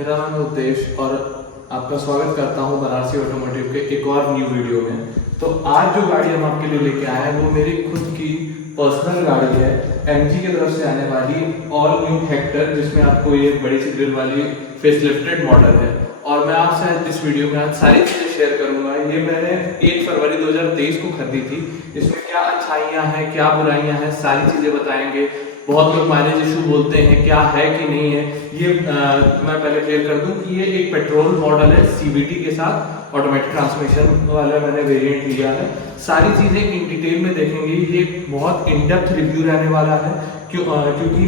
मेरा नाम है उद्देश और आपका स्वागत करता हूं बनारसी ऑटोमोटिव के एक और न्यू वीडियो में। तो आज जो गाड़ी हम आपके लिए लेके आए हैं वो मेरी खुद की पर्सनल गाड़ी है, MG की तरफ से आने वाली ऑल न्यू हेक्टर, जिसमें आपको ये बड़ी सी ग्रिल वाली फेसलिफ्टेड मॉडल है। और मैं आपसे इस वीडियो में आज सारी चीज़ें शेयर करूंगा। ये मैंने 1 फरवरी 2023 को खरीदी थी। इसमें क्या अच्छाइयाँ हैं, क्या बुराइयाँ हैं, सारी चीज़ें बताएंगे। बहुत लोग माइलेज इशू बोलते हैं, क्या है कि नहीं है। ये मैं पहले क्लियर कर दूं कि ये एक पेट्रोल मॉडल है, CVT के साथ ऑटोमेटिक ट्रांसमिशन वाला मैंने वेरिएंट लिया है। सारी चीज़ें इन डिटेल में देखेंगे। ये बहुत इन डेप्थ रिव्यू रहने वाला है क्योंकि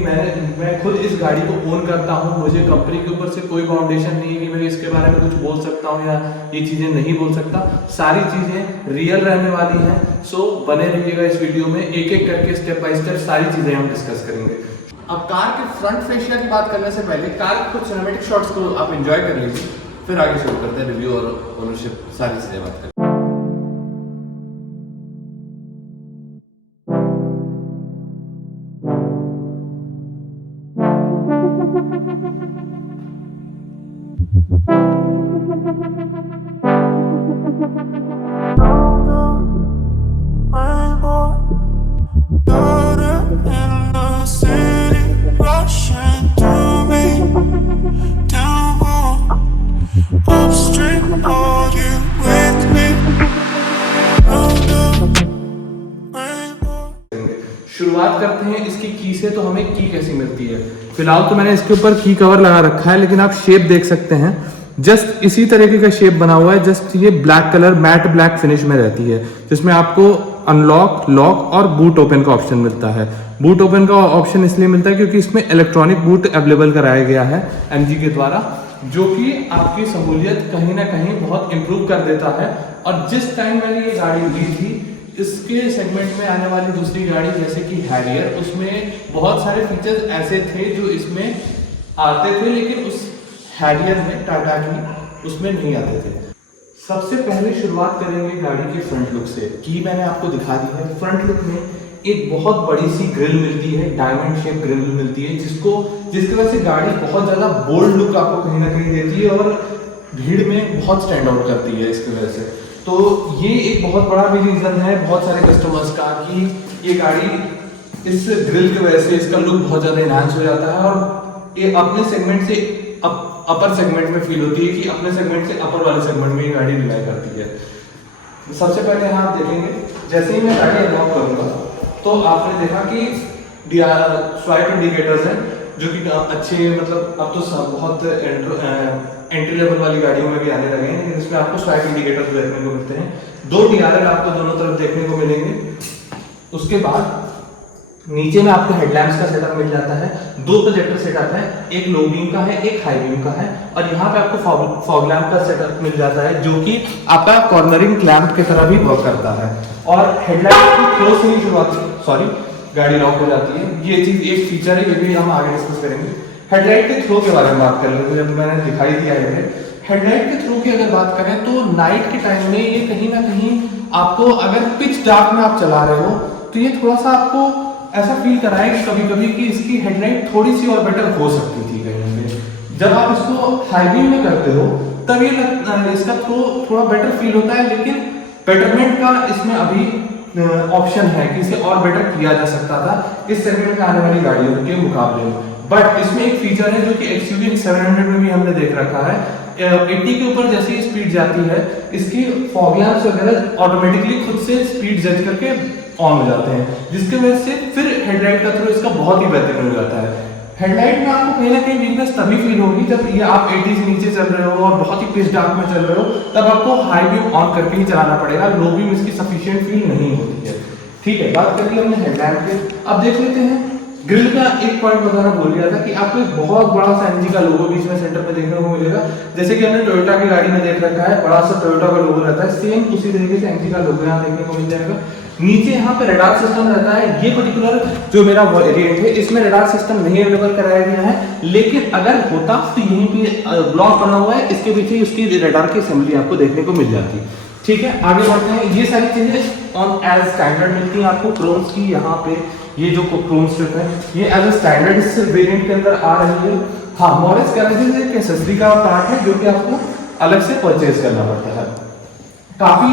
मैं खुद इस गाड़ी को ओन करता हूँ। मुझे कंपनी के ऊपर से कोई फाउंडेशन नहीं है कि मैं इसके बारे में कुछ बोल सकता हूँ या ये चीज़ें नहीं बोल सकता। सारी चीज़ें रियल रहने वाली हैं। सो बने रहिएगा इस वीडियो में, एक एक करके स्टेप बाय स्टेप सारी चीज़ें हम डिस्कस करेंगे। अब कार के फ्रंट फेशिया की बात करने से पहले कार के कुछ सिनेमैटिक शॉट्स को आप एंजॉय कर लीजिए, फिर आगे शुरू करते हैं रिव्यू और ओनरशिप सारी चीज़ें बात करें। शुरुआत करते हैं इसकी की से। तो हमें की कैसी मिलती है, फिलहाल तो मैंने इसके ऊपर की कवर लगा रखा है, लेकिन आप शेप देख सकते हैं जस्ट इसी तरीके का शेप बना हुआ है। जस्ट ये black colour matte black finish में रहती है, जिसमें आपको अनलॉक, लॉक और बूट ओपन का ऑप्शन मिलता है। बूट ओपन का ऑप्शन इसलिए मिलता है क्योंकि इसमें इलेक्ट्रॉनिक बूट अवेलेबल कराया गया है MG के द्वारा, जो कि आपकी सहूलियत कहीं ना कहीं बहुत इंप्रूव कर देता है। और जिस टाइम मैंने ये गाड़ी ली थी, इसके सेगमेंट में आने वाली दूसरी गाड़ी जैसे कि हैरियर, उसमें बहुत सारे फीचर्स ऐसे थे जो इसमें आते थे, लेकिन उस हैरियर में टाटा की उसमें नहीं आते थे। सबसे पहले शुरुआत करेंगे गाड़ी के फ्रंट लुक से। की मैंने आपको दिखा दी है। फ्रंट लुक में एक बहुत बड़ी सी ग्रिल मिलती है, डायमंड शेप ग्रिल मिलती है, जिसकी वजह से गाड़ी बहुत ज़्यादा बोल्ड लुक आपको कहीं ना कहीं देती है और भीड़ में बहुत स्टैंड आउट करती है इसकी वजह से। तो ये एक बहुत बड़ा भी रीज़न है बहुत सारे कस्टमर्स का कि ये गाड़ी इस ग्रिल की वजह से इसका लुक बहुत ज़्यादा इनहांस हो जाता है और ये अपने सेगमेंट से अपर सेगमेंट में फील होती है कि अपने सेगमेंट से अपर वाले सेगमेंट में ये गाड़ी रिलाई करती है। सबसे पहले यहाँ आप देखेंगे, जैसे ही मैं गाड़ी अनलॉक करूँगा तो आपने देखा कि स्वाइप इंडिकेटर्स हैं जो कि अच्छे, मतलब अब तो बहुत एंट्री लेवल वाली गाड़ियों में भी आने लगे हैं, लेकिन इसमें आपको स्वाइप इंडिकेटर्स देखने को मिलते हैं। 2 TRL आपको दोनों तरफ देखने को मिलेंगे। उसके बाद नीचे में आपको हेडलैम्प्स का सेटअप मिल जाता है। 2 प्रोजेक्टर सेटअप है, एक लो बीम का है, एक हाई बीम का है। और यहाँ पे आपको फॉग लैंप का सेटअप मिल जाता है, जो कि आपका कॉर्नरिंग लैंप की तरह भी वर्क करता है। और हेडलाइट की क्लोज से ही शुरुआत, गाड़ी लॉक हो जाती है। ये चीज एक फीचर है, ये भी हम आगे डिस्कस करेंगे। हेडलाइट के थ्रो के बारे में बात कर रहे थे, जब मैंने दिखाई दिया है। हेडलाइट के थ्रो की अगर बात करें तो नाइट के टाइम में ये कहीं ना कहीं आपको, अगर पिच डार्क में आप चला रहे हो तो ये थोड़ा सा आपको ऐसा फील कराएगा कभी कभी कि इसकी हेडलाइट थोड़ी सी और बेटर हो सकती थी कहीं पे। जब आप इसको हाई बीम में करते हो तब ये इसका थ्रो थोड़ा बेटर फील होता है, लेकिन बेटरमेंट का इसमें अभी ऑप्शन है कि इसे और बेटर किया जा सकता था इस सेगमेंट में आने वाली गाड़ियों के मुकाबले में। बट इसमें एक फीचर है जो कि XUV 700 में भी हमने देख रखा है। 80 के ऊपर जैसे ही स्पीड जाती है, इसकी फॉग लैंप्स वगैरह ऑटोमेटिकली खुद से स्पीड जज करके ऑन हो जाते हैं, जिसकी वजह से फिर हेडलाइट का थ्रो इसका बहुत ही बेहतरीन हो जाता है। हेडलाइट में आपको कहीं ना कहीं वीकनेस तभी फील होगी जब ये आप 80 से नीचे चल रहे हो और बहुत ही पिच डार्क में चल रहे हो, तब आपको हाई बीम ऑन करके ही चलाना पड़ेगा। लो बीम इसकी सफिशिएंट फील नहीं होती है। ठीक है, बात कर ली हमने हेडलैम्प के। अब देख लेते हैं ग्रिल का। एक पॉइंट बताना भूल गया था कि आपको एक बहुत बड़ा सा MG का लोगो बीच में सेंटर में देखने को मिलेगा, जैसे कि हमने टोयोटा की गाड़ी में देख रखा है, बड़ा सा टोयोटा का लोगो रहता है। सेम उसी तरीके से MG का लोगो यहाँ देखने को मिल जाएगा। नीचे यहाँ पे रडार सिस्टम रहता है। ये पर्टिकुलर जो मेरा वेरिएंट है इसमें रडार सिस्टम नहीं अवेलेबल कराया गया है, लेकिन अगर होता तो यहीं पे ब्लॉक बना हुआ है, इसके पीछे उसकी रडार की असेंबली आपको देखने को मिल जाती। ठीक है, आगे बढ़ते हैं। ये सारी चीजें ऑन एज स्टैंडर्ड मिलती हैं आपको। क्रोम्स की यहाँ पे ये जो क्रोम स्ट्रिप है ये एज अ स्टैंडर्ड इस वेरिएंट के अंदर आ रही है। हाँ, मॉरिस गैरेजेस एक एक्सेसरी का पार्ट है जो कि आपको अलग से परचेज करना पड़ता है। काफी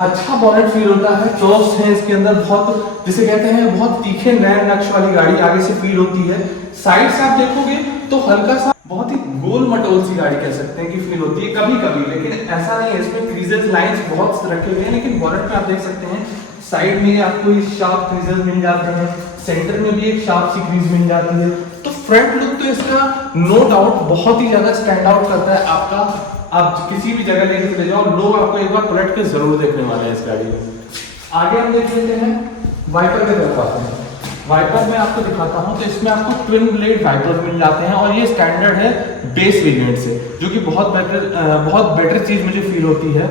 अच्छा बॉनेट फील होता है, चौस है इसके अंदर, बहुत जिसे कहते हैं बहुत तीखे नए नक्श वाली गाड़ी आगे से फील होती है। साइड से आप देखोगे तो हल्का सा बहुत ही गोल मटोल सी गाड़ी कह सकते हैं कि फील होती है कभी कभी, लेकिन ऐसा नहीं है। इसमें क्रीजेस लाइंस बहुत रखे हुए हैं, लेकिन बॉनेट में आप देख सकते हैं साइड में आपको ये शार्प क्रीजेस मिल जाते हैं, सेंटर में भी एक शार्प सी क्रीज मिल जाती है। तो फ्रंट लुक तो इसका नो डाउट बहुत ही ज्यादा स्टैंड आउट करता है आपका। आप किसी भी जगह लेके चले जाओ, लोग आपको एक बार पलट के जरूर देखने वाले हैं इस गाड़ी में। आगे हम देख लेते हैं वाइपर के तरफ आते हैं। वाइपर में आपको दिखाता हूं तो इसमें आपको ट्विन ब्लेड वाइपर्स मिल जाते हैं और ये स्टैंडर्ड है बेस वेरिएंट से, जो कि बहुत बेटर चीज मुझे फील होती है,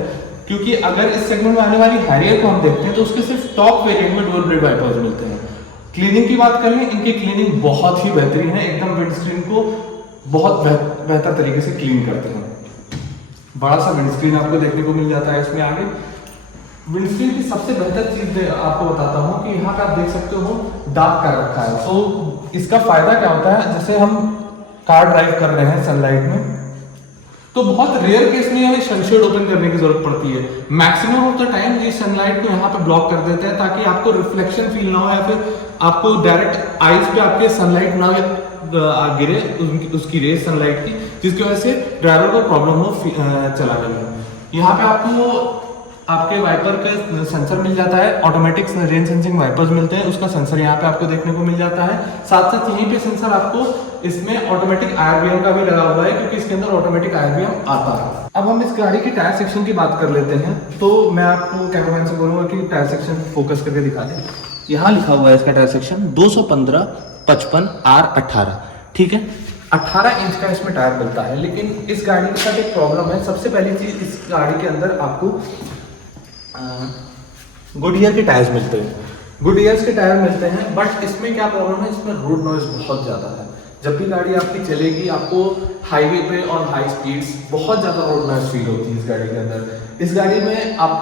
क्योंकि अगर इस सेगमेंट में आने वाली हैरियर को हम देखते हैं तो उसके सिर्फ टॉप वेरिएंट में डुअल ब्लेड वाइपर्स मिलते हैं। क्लीनिंग की बात करें, इनकी क्लीनिंग बहुत ही बेहतरीन है, एकदम विंडस्क्रीन को बहुत बेहतर तरीके से क्लीन करते हैं। बड़ा सा विंडस्क्रीन आपको देखने को मिल जाता है इसमें। आगे विंडस्क्रीन की सबसे बेहतर चीज आपको बताता हूँ कि यहाँ पे आप देख सकते हो डार्क कर रखा है। तो इसका फायदा क्या होता है, जैसे हम कार ड्राइव कर रहे हैं सनलाइट में, तो बहुत रेयर केस में हमें सनशेड ओपन करने की जरूरत पड़ती है। मैक्सिमम ऑफ द टाइम ये सनलाइट को यहाँ पे ब्लॉक कर देते हैं ताकि आपको रिफ्लेक्शन फील ना हो, या फिर आपको डायरेक्ट आईज पे आपके सनलाइट ना गिरे उसकी रेस सनलाइट की, जिसकी वजह से ड्राइवर को प्रॉब्लम हो चलाने में। यहाँ पे आपको आपके वाइपर का सेंसर मिल जाता है, ऑटोमेटिक रेन सेंसिंग वाइपर्स मिलते हैं, उसका सेंसर यहाँ पे आपको देखने को मिल जाता है। साथ साथ यहीं पे सेंसर आपको इसमें ऑटोमेटिक आईआरवीएम का भी लगा हुआ है, क्योंकि इसके अंदर ऑटोमेटिक आईआरवीएम आता है। अब हम इस गाड़ी की टायर सेक्शन की बात कर लेते हैं, तो मैं आपको कैमरामैन से बोलूंगा कि टायर सेक्शन फोकस करके दिखा दें। यहाँ लिखा हुआ है इसका टायर सेक्शन 215 55 R18, ठीक है। 18 इंच का इसमें टायर मिलता है, लेकिन इस गाड़ी के साथ एक प्रॉब्लम है। सबसे पहली चीज, इस गाड़ी के अंदर आपको गुडियर के टायर्स मिलते हैं, गुडियर्स के टायर मिलते हैं, बट इसमें क्या प्रॉब्लम है, इसमें रोड नॉइज बहुत ज़्यादा है। जब भी गाड़ी आपकी चलेगी आपको हाईवे पे और हाई स्पीड्स बहुत ज़्यादा रोड नॉइज फील होती है इस गाड़ी के अंदर। इस गाड़ी में आप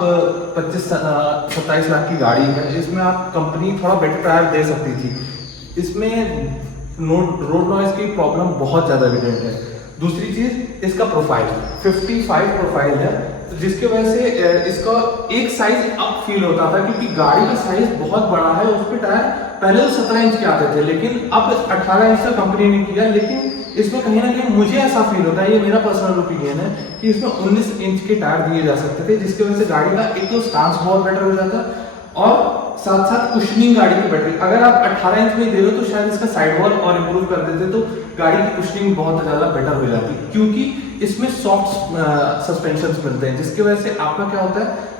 25-27 लाख की गाड़ी है, इसमें आप कंपनी थोड़ा बेटर टायर दे सकती थी। इसमें रोड नॉइज की प्रॉब्लम बहुत ज़्यादा एविडेंट है। दूसरी चीज, इसका प्रोफाइल 55 प्रोफाइल है, तो जिसकी वजह से इसका एक साइज अप फील होता था, क्योंकि गाड़ी का साइज बहुत बड़ा है। उस पर टायर पहले तो 17 इंच के आते थे, लेकिन अब 18 इंच का कंपनी ने किया, लेकिन इसमें कहीं ना कहीं मुझे ऐसा फील होता है, ये मेरा पर्सनल ओपिनियन है, कि इसमें 19 इंच के टायर दिए जा सकते थे, जिसकी वजह से गाड़ी का एक तो स्टांस बहुत बेटर हो जाता और साथ साथ कुशनिंग गाड़ी की बैटरी। अगर आप 18 इंच में दे रहे हो तो शायद इसका साइड वॉल और इम्प्रूव कर देते तो गाड़ी की कुशनिंग बहुत ज़्यादा बेटर हो जाती, क्योंकि इसमें सॉफ्ट सस्पेंशन मिलते हैं, जिसकी वजह से आपका क्या होता है,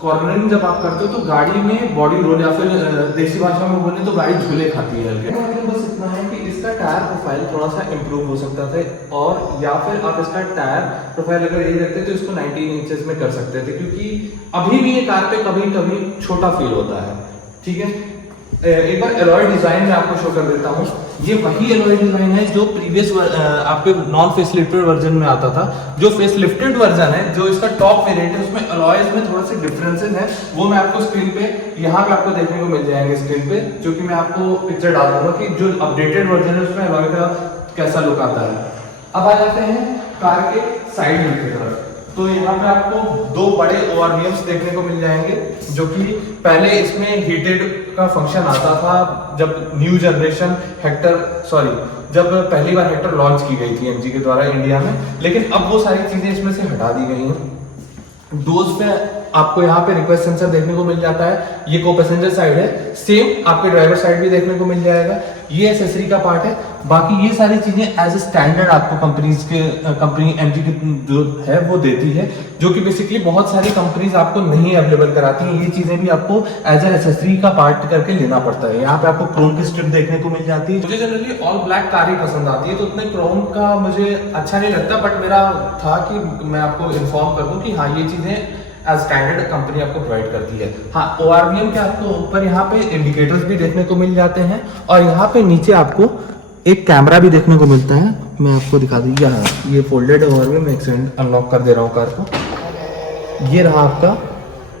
कॉर्नरिंग जब आप करते हो तो गाड़ी में बॉडी रोल, या फिर देसी भाषा में बोले तो गाड़ी झूले खाती है। मतलब बस इतना है कि इसका टायर प्रोफाइल थोड़ा सा इम्प्रूव हो सकता था, और या फिर आप इसका टायर प्रोफाइल अगर यही रखते तो इसको 19 इंचेस में कर सकते थे, क्योंकि अभी भी ये कार पे कभी कभी छोटा फील होता है, ठीक है। एक बार एलॉय डिजाइन में आपको शो कर देता हूँ। ये वही एलॉय डिजाइन है जो प्रीवियस आपके नॉन फेसलिफ्टेड वर्जन में आता था। जो फेसलिफ्टेड वर्जन है, जो इसका टॉप वेरिएंट है, उसमें एलॉयज में थोड़ा सा डिफरेंसेस है, वो मैं आपको स्क्रीन पे यहाँ पे आपको देखने को मिल जाएंगे स्क्रीन पे, जो कि मैं आपको पिक्चर डाल दूंगा कि जो अपडेटेड वर्जन है उसमें एलॉय का कैसा लुक आता है। अब आ जाते हैं कार के साइड व्यू की तरफ। तो यहाँ पे आपको दो बड़े ओआरवीएम्स देखने को मिल जाएंगे, जो कि पहले इसमें हीटेड का फंक्शन आता था जब न्यू जनरेशन जब पहली बार हेक्टर लॉन्च की गई थी एमजी के द्वारा इंडिया में, लेकिन अब वो सारी चीजें इसमें से हटा दी गई हैं। डोर्स पे आपको यहाँ पे रिक्वेस्ट सेंसर देखने को मिल जाता है, ये को पैसेंजर साइड है, सेम आपके ड्राइवर साइड भी देखने को मिल जाएगा। ये एक्सेसरी का पार्ट है, बाकी ये सारी चीजें एज ए स्टैंडर्ड आपको कंपनी एमजी की जो है वो देती है, जो कि बेसिकली बहुत सारी कंपनीज आपको नहीं अवेलेबल कराती हैं। ये चीजें भी आपको एज ए एक्सेसरी का पार्ट करके लेना पड़ता है। यहाँ पे आपको क्रोम की स्ट्रिप देखने को मिल जाती है। मुझे जनरली ऑल ब्लैक कार ही पसंद आती है, तो उतने क्रोम का मुझे अच्छा नहीं लगता, बट मेरा था कि मैं आपको इन्फॉर्म कर दूं कि हाँ, ये चीजें एज स्टैंडर्ड कंपनी आपको प्रोवाइड करती है। हाँ, ओआरवीएम के आपको ऊपर यहाँ पे इंडिकेटर्स भी देखने को मिल जाते हैं, और यहाँ पे नीचे आपको एक कैमरा भी देखने को मिलता है। मैं आपको दिखा दूँ, यहाँ ये फोल्डेड ओआरवीएम, एक सेकंड अनलॉक कर दे रहा हूँ कार को। ये रहा आपका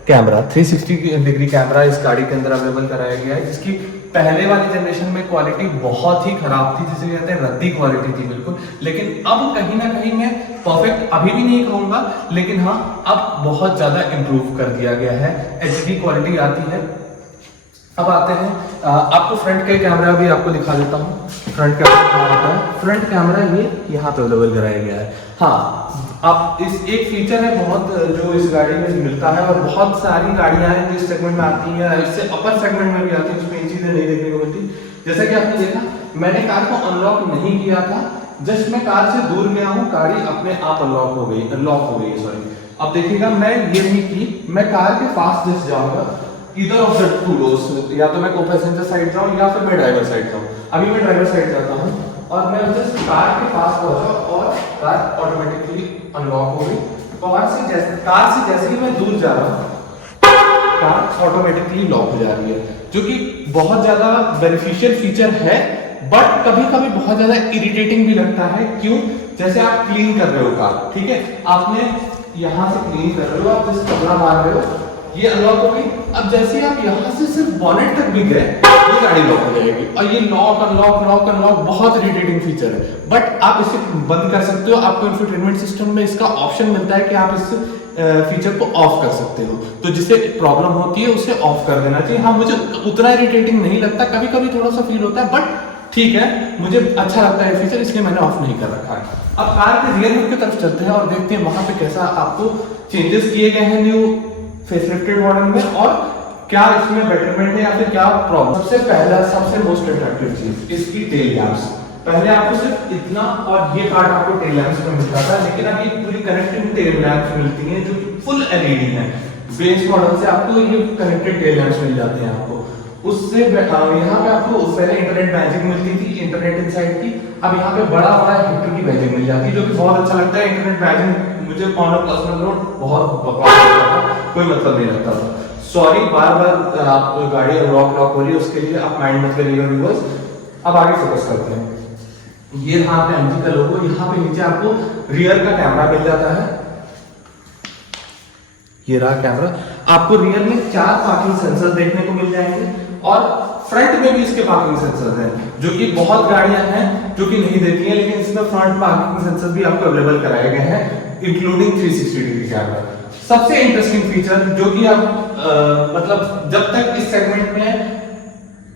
कैमरा, 360 डिग्री कैमरा इस गाड़ी के अंदर अवेलेबल कराया गया है, जिसकी पहले वाली जनरेशन में क्वालिटी बहुत ही खराब थी, जिसे कहते हैं रद्दी क्वालिटी थी बिल्कुल। लेकिन अब कहीं ना कहीं मैं परफेक्ट अभी भी नहीं कहूँगा, लेकिन हाँ अब बहुत ज़्यादा इम्प्रूव कर दिया गया है, HD क्वालिटी आती है। अब आते हैं आपको फ्रंट के कैमरा भी आपको दिखा देता हूँ। फ्रंट कैमरा कहाँ होता है? फ्रंट कैमरा ये यहाँ पे अवेलेबल कराया गया है। हाँ, आप इस एक फीचर है बहुत जो इस गाड़ी में मिलता है, और बहुत सारी गाड़ियाँ हैं जो इस सेगमेंट में आती हैं, इससे अपर सेगमेंट में भी आती है, उसमें ये चीज़ें नहीं देखने को मिलती। जैसा कि आपने देखा, मैंने कार को अनलॉक नहीं किया था, जस्ट मैं कार से दूर गया हूँ, गाड़ी अपने आप अनलॉक हो गई, सॉरी। अब देखिएगा, मैं ये नहीं की, मैं कार के पास जस्ट जाऊँगा, इधर ऑफ द टू डोर्स, या तो मैं को पैसेंजर साइड जाऊँ या फिर मैं ड्राइवर साइड जाऊँ। अभी मैं ड्राइवर साइड जाता हूँ और मैं जस्ट कार के पास पहुंचा और कार ऑटोमेटिकली अनलॉक हो गई। कार से जैसे ही मैं दूर जा रहा हूँ, कार ऑटोमेटिकली लॉक हो जा रही है, जो कि बहुत ज्यादा बेनिफिशियल फीचर है, बट कभी कभी बहुत ज्यादा इरिटेटिंग भी लगता है। क्यों? जैसे आप क्लीन कर रहे हो कार, ठीक है, आपने यहाँ से क्लीन कर रहे हो, आप जैसे कपड़ा मार रहे हो, ये अनलॉक हो गई। अब जैसे आप यहाँ से सिर्फ बॉनेट तक भी गए, ये गाड़ी लॉक हो जाएगी। और ये लॉक अनलॉक बहुत इरिटेटिंग फीचर है, बट आप इसे बंद कर सकते हो। आपको इंफोटेनमेंट सिस्टम में इसका ऑप्शन मिलता है कि आप इस फीचर को ऑफ कर सकते हो, तो जिसे प्रॉब्लम होती है उसे ऑफ कर देना चाहिए। हाँ, मुझे उतना इरिटेटिंग नहीं लगता, कभी कभी थोड़ा सा फील होता है, बट ठीक है, मुझे अच्छा लगता है फीचर, इसलिए मैंने ऑफ नहीं कर रखा है। अब कार के रियर व्यू की तरफ चलते हैं और देखते हैं वहां पे कैसा आपको चेंजेस किए गए हैं न्यू फेसलिफ्टेड मॉडल में, और क्या इसमें बेटरमेंट है या फिर क्या प्रॉब्लम। सबसे पहला, सबसे मोस्ट अट्रैक्टिव चीज इसकी टेल लैंप्स। पहले आपको सिर्फ इतना और ये कार्ड आपको टेल लैंप्स में मिलता था, लेकिन अब ये पूरी कनेक्टिंग टेल लैंप्स मिलती हैं जो फुल LED है। बेस मॉडल से आपको ये कनेक्टेड टेल लैंप्स मिल जाते हैं आपको। उससे यहाँ पे आपको पहले इंटरनेट बैजिंग मिलती थी, इंटरनेट इनसाइड की। अब यहाँ पे बड़ा हिटर की बैजिंग मिल जाती है, जो कि बहुत अच्छा लगता है। इंटरनेट बैजिंग मुझे ऑन अ पर्सनल नोट बहुत बकवास लगता था, कोई मतलब नहीं लगता था। सॉरी, बार आप गाड़ी लॉक हो रही है, उसके लिए आप माइंड मत करिएगा व्यूअर्स। अब आगे फोकस करते हैं। ये रहा आपका MG का लोगो। यहाँ पे नीचे आपको रियर का कैमरा मिल जाता है, ये रहा कैमरा। आपको रियर में 4 पार्किंग सेंसर देखने को मिल जाएंगे, और फ्रंट में भी इसके पार्किंग सेंसर हैं, जो कि बहुत गाड़ियां हैं जो कि नहीं देती हैं, लेकिन इसमें फ्रंट पार्किंग सेंसर भी आपको अवेलेबल कराए गए हैं, इंक्लूडिंग 360 डिग्री कैमरा। सबसे इंटरेस्टिंग फीचर जो कि आप मतलब जब तक इस सेगमेंट में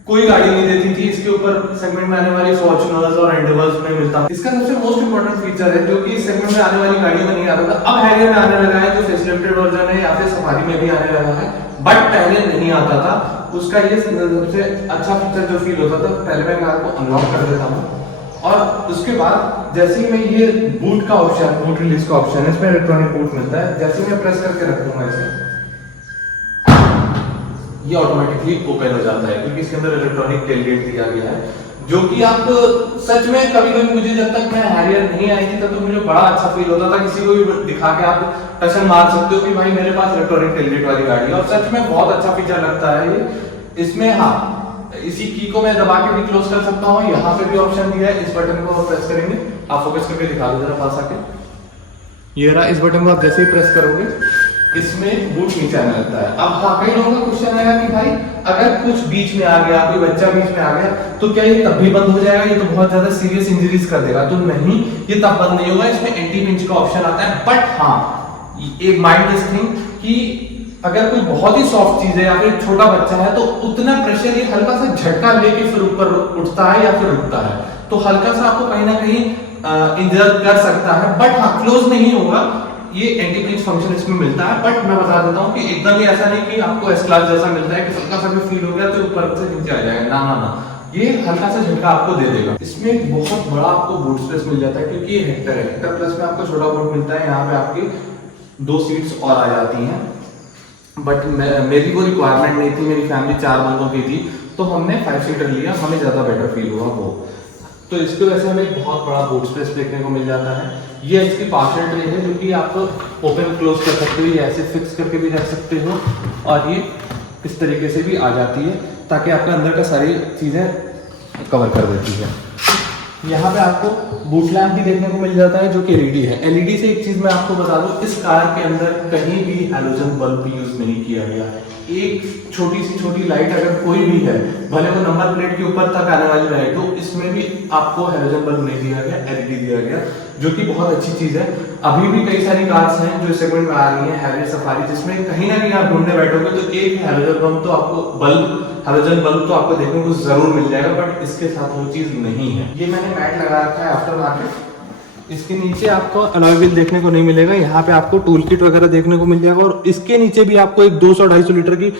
कोई गाड़ी नहीं देती थी, इसके ऊपर सेगमेंट में आने वाली फॉर्च्यूनर्स और एंडेवर्स में मिलता था। इसका सबसे मोस्ट इंपोर्टेंट फीचर है, जो कि इस सेगमेंट में आने वाली गाड़ियों में नहीं आता था, अब हैरियर में आने लगा है, जो फेसलिफ्टेड वर्जन है, या फिर सफारी में भी आने लगा है, बट पहले नहीं आता था। उसका ये सबसे अच्छा फीचर जो फील होता था, पहले मैं कार को अनलॉक कर देता हूँ, और उसके बाद जैसे ही मैं ये बूट का ऑप्शन, बूट रिलीज का ऑप्शन है, इसमें इलेक्ट्रॉनिक बूट मिलता है, जैसे ही मैं प्रेस करके रखूंगा इसे, ये ऑटोमेटिकली ओपन हो जाता है, क्योंकि इसके अंदर इलेक्ट्रॉनिक टेलगेट दिया गया है, जो कि आप सच में कभी-कभी मुझे जब तक मैं हैरियर नहीं आई थी तब तो मुझे बड़ा अच्छा फील होता था, किसी को भी दिखा के आप टशन मार सकते हो कि भाई मेरे पास इलेक्ट्रॉनिक टेलगेट वाली गाड़ी है, और सच में बहुत अच्छा फीचर लगता है ये। इसमें हाँ, इसी की को मैं दबा के भी क्लोज कर सकता हूँ, यहाँ पे भी ऑप्शन दिया है, इस बटन को प्रेस करेंगे, आप फोकस करके दिखा दो जरा पास आके, ये रहा, इस बटन को आप जैसे ही प्रेस करोगे इसमें बूट नीचे आने लगता है। अब हाँ, कई लोगों का क्वेश्चन आएगा कि भाई अगर कुछ बीच में आ गया, कोई बच्चा बीच में आ गया, तो क्या ये तब भी बंद हो जाएगा? ये तो बहुत ज्यादा सीरियस इंजरीज कर देगा। तो नहीं, ये तब बंद नहीं होगा, इसमें एंटी पिंच का ऑप्शन आता है। बट हाँ, एक माइंड दिस थिंग कि अगर कोई बहुत ही सॉफ्ट चीज है या फिर छोटा बच्चा है, तो उतना प्रेशर ये हल्का सा झटका लेके फिर ऊपर उठता है या फिर रुकता है, तो हल्का सा आपको कहीं ना कहीं इंजर कर सकता है, बट हाँ क्लोज नहीं होगा। ये एंटी पिंच फंक्शन इसमें मिलता है, बट मैं बता देता हूँ कि एकदम ही ऐसा नहीं कि आपको एस क्लास जैसा मिलता है कि हल्का सा भी फील हो गया तो ऊपर से नीचे आ जाएगा, ना ना ना, ये हल्का सा झटका आपको दे देगा। इसमें एक बहुत बड़ा आपको बूट स्पेस मिल जाता है, क्योंकि ये हेक्टर है, हेक्टर प्लस में आपको छोटा बूट मिलता है। यहाँ पे आपकी 2 सीट्स और आ जाती हैं, बट मेरी वो रिक्वायरमेंट नहीं थी, मेरी फैमिली 4 बंदों की थी, तो हमने 5 सीटर लिया, हमें ज़्यादा बेटर फील हुआ वो। तो इसकी वजह से हमें एक बहुत बड़ा बूट स्पेस देखने को मिल जाता है। ये इसकी पार्शल ट्रे है, जो कि आप ओपन क्लोज कर सकते हो, ऐसे फिक्स करके भी रख सकते हो, और ये इस तरीके से भी आ जाती है, ताकि आपके अंदर का सारी चीज़ें कवर कर देती है। यहाँ पे आपको बूट लैम्प भी देखने को मिल जाता है जो कि एलईडी है। एलईडी से एक चीज मैं आपको बता दूं, इस कार के अंदर कहीं भी हैलोजन बल्ब यूज नहीं किया गया है। एक छोटी सी छोटी लाइट अगर कोई भी है, भले वो नंबर प्लेट के ऊपर तक आने वाली लाइट हो, इसमें भी आपको हैलोजन बल्ब नहीं दिया गया, एलईडी दिया गया, जो कि बहुत अच्छी चीज है। अभी भी कई सारी कार्स हैं जो इस सेगमेंट में आ रही हैं, हैरियर सफारी, जिसमें कहीं ना कहीं आप ढूंढने बैठोगे तो एक हैलोजन बल्ब तो आपको देखने को जरूर मिल जाएगा, बट इसके साथ वो चीज नहीं है। ये मैंने मैट लगा रखा है आफ्टर मार्केट। इसके नीचे आपको अलॉय व्हील देखने को नहीं मिलेगा, यहाँ पे आपको टूल किट वगैरह देखने को मिल जाएगा, और इसके नीचे भी आपको एक 200-250 लीटर की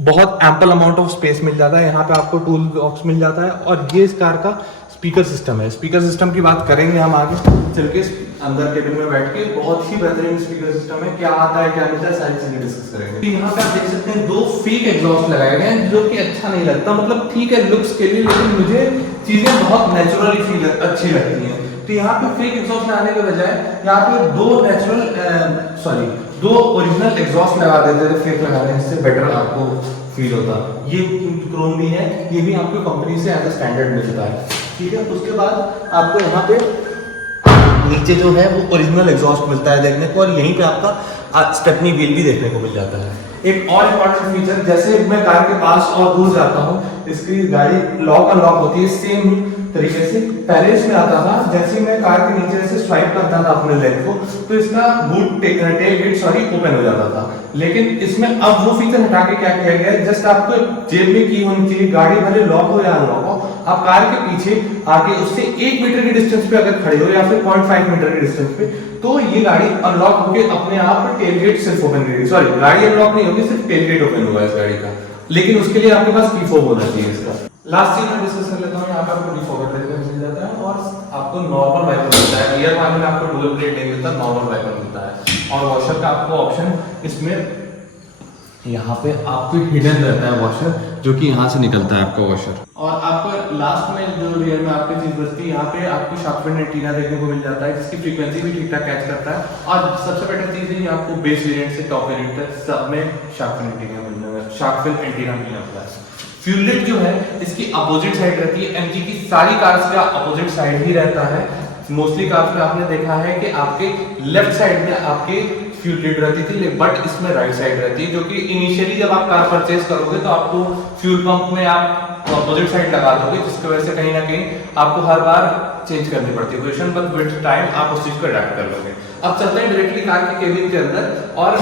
बहुत एम्पल अमाउंट ऑफ स्पेस मिल जाता है। यहाँ पे आपको टूल बॉक्स मिल जाता है, और ये इस कार का स्पीकर सिस्टम है। स्पीकर सिस्टम की बात करेंगे हम आगे चल के, अंदर केबिन में बैठ के। बहुत ही बेहतरीन स्पीकर सिस्टम है, क्या आता है क्या मिलता है सारी चीजें डिस्कस करेंगे। तो यहाँ पे आप देख सकते हैं 2 फेक एग्जॉस्ट लगाए गए हैं, जो कि अच्छा नहीं लगता। मतलब ठीक है लुक्स के लिए, लेकिन मुझे चीजें बहुत नेचुरली फील अच्छी लगती हैं। तो यहाँ पे फेक एग्जॉस्ट लगाने के बजाय यहाँ पे 2 ओरिजिनल एग्जॉस्ट लगा देते थे, फेक लगा रहे हैं, इससे बेटर आपको फील होता। ये क्रोम भी है, ये भी आपको कंपनी से एज अ स्टैंडर्ड मिलता है, ठीक है। उसके बाद आपको यहाँ पे नीचे जो है वो ओरिजिनल एग्जॉस्ट मिलता है देखने को, और यहीं पे आपका स्टेपनी व्हील भी देखने को मिल जाता है। एक और इम्पोर्टेंट फीचर, जैसे मैं कार के पास और दूर जाता हूँ, इसकी गाड़ी लॉक अनलॉक होती है सेम तरीके से। पहले इसमें आता था, जैसे ही मैं कार के नीचे से स्वाइप करता था अपने लेग को, तो इसका टेल गेट ओपन हो जाता था। लेकिन इसमें अब वो फीचर हटा के क्या किया गया है, जस्ट आपको जेब में की होनी चाहिए, गाड़ी भले लॉक हो या अनलॉक हो, आप कार के पीछे आके उससे 1 मीटर की डिस्टेंस पे अगर खड़े हो या फिर 0.5 मीटर की डिस्टेंस पे, तो ये गाड़ी अनलॉक होके अपने आप टेल गेट सिर्फ ओपन करेगी। सॉरी, गाड़ी अनलॉक नहीं होगी, सिर्फ टेल गेट ओपन होगा इस गाड़ी का। लेकिन उसके लिए आपके पास की फोब होना चाहिए इसका। लास्ट चीज मैं डिस्कस कर लेता हूँ, यहाँ पे आपको डिफॉगर देखने को मिल जाता है, और आपको नॉर्मल वाइपर मिलता है। रियर वाले में आपको डुअल प्लेट नहीं मिलता, नॉर्मल वाइपर मिलता है। और वॉशर का आपको ऑप्शन इसमें यहाँ पे आपको हिडन रहता है वॉशर, जो कि यहाँ से निकलता है आपका वॉशर। और आपको लास्ट में जो रियर में आपकी चीज बचती है, यहाँ पे आपको शार्क फिन एंटीना देखने को मिल जाता है, जिसकी फ्रीक्वेंसी भी ठीक ठाक कैच करता है। और सबसे बेटर चीज है, आपको बेस वेरिएंट से टॉप वेरिएंट तक सब में शार्क फिन एंटीना मिल जाएगा, शार्क फिन एंटीना मिल जाता है। फ्यूल लिट जो है इसकी अपोजिट साइड रहती है। एमजी की सारी कार्स का अपोजिट साइड ही रहता है। मोस्टली कार्स में आपने देखा है कि आपके लेफ्ट साइड में आपके फ्यूल लिट रहती थी, बट इसमें राइट साइड रहती है, जो कि इनिशियली जब आप कार परचेज करोगे तो आपको फ्यूल पंप में आप अपोजिट साइड लगा दोगे, जिसकी वजह से कहीं ना कहीं आपको हर बार चेंज करनी पड़ती है पोजीशन, बट विद टाइम आप उस चीज को अडैप्ट कर लोगे। अब चलते हैं डायरेक्टली कार के केबिन के अंदर, और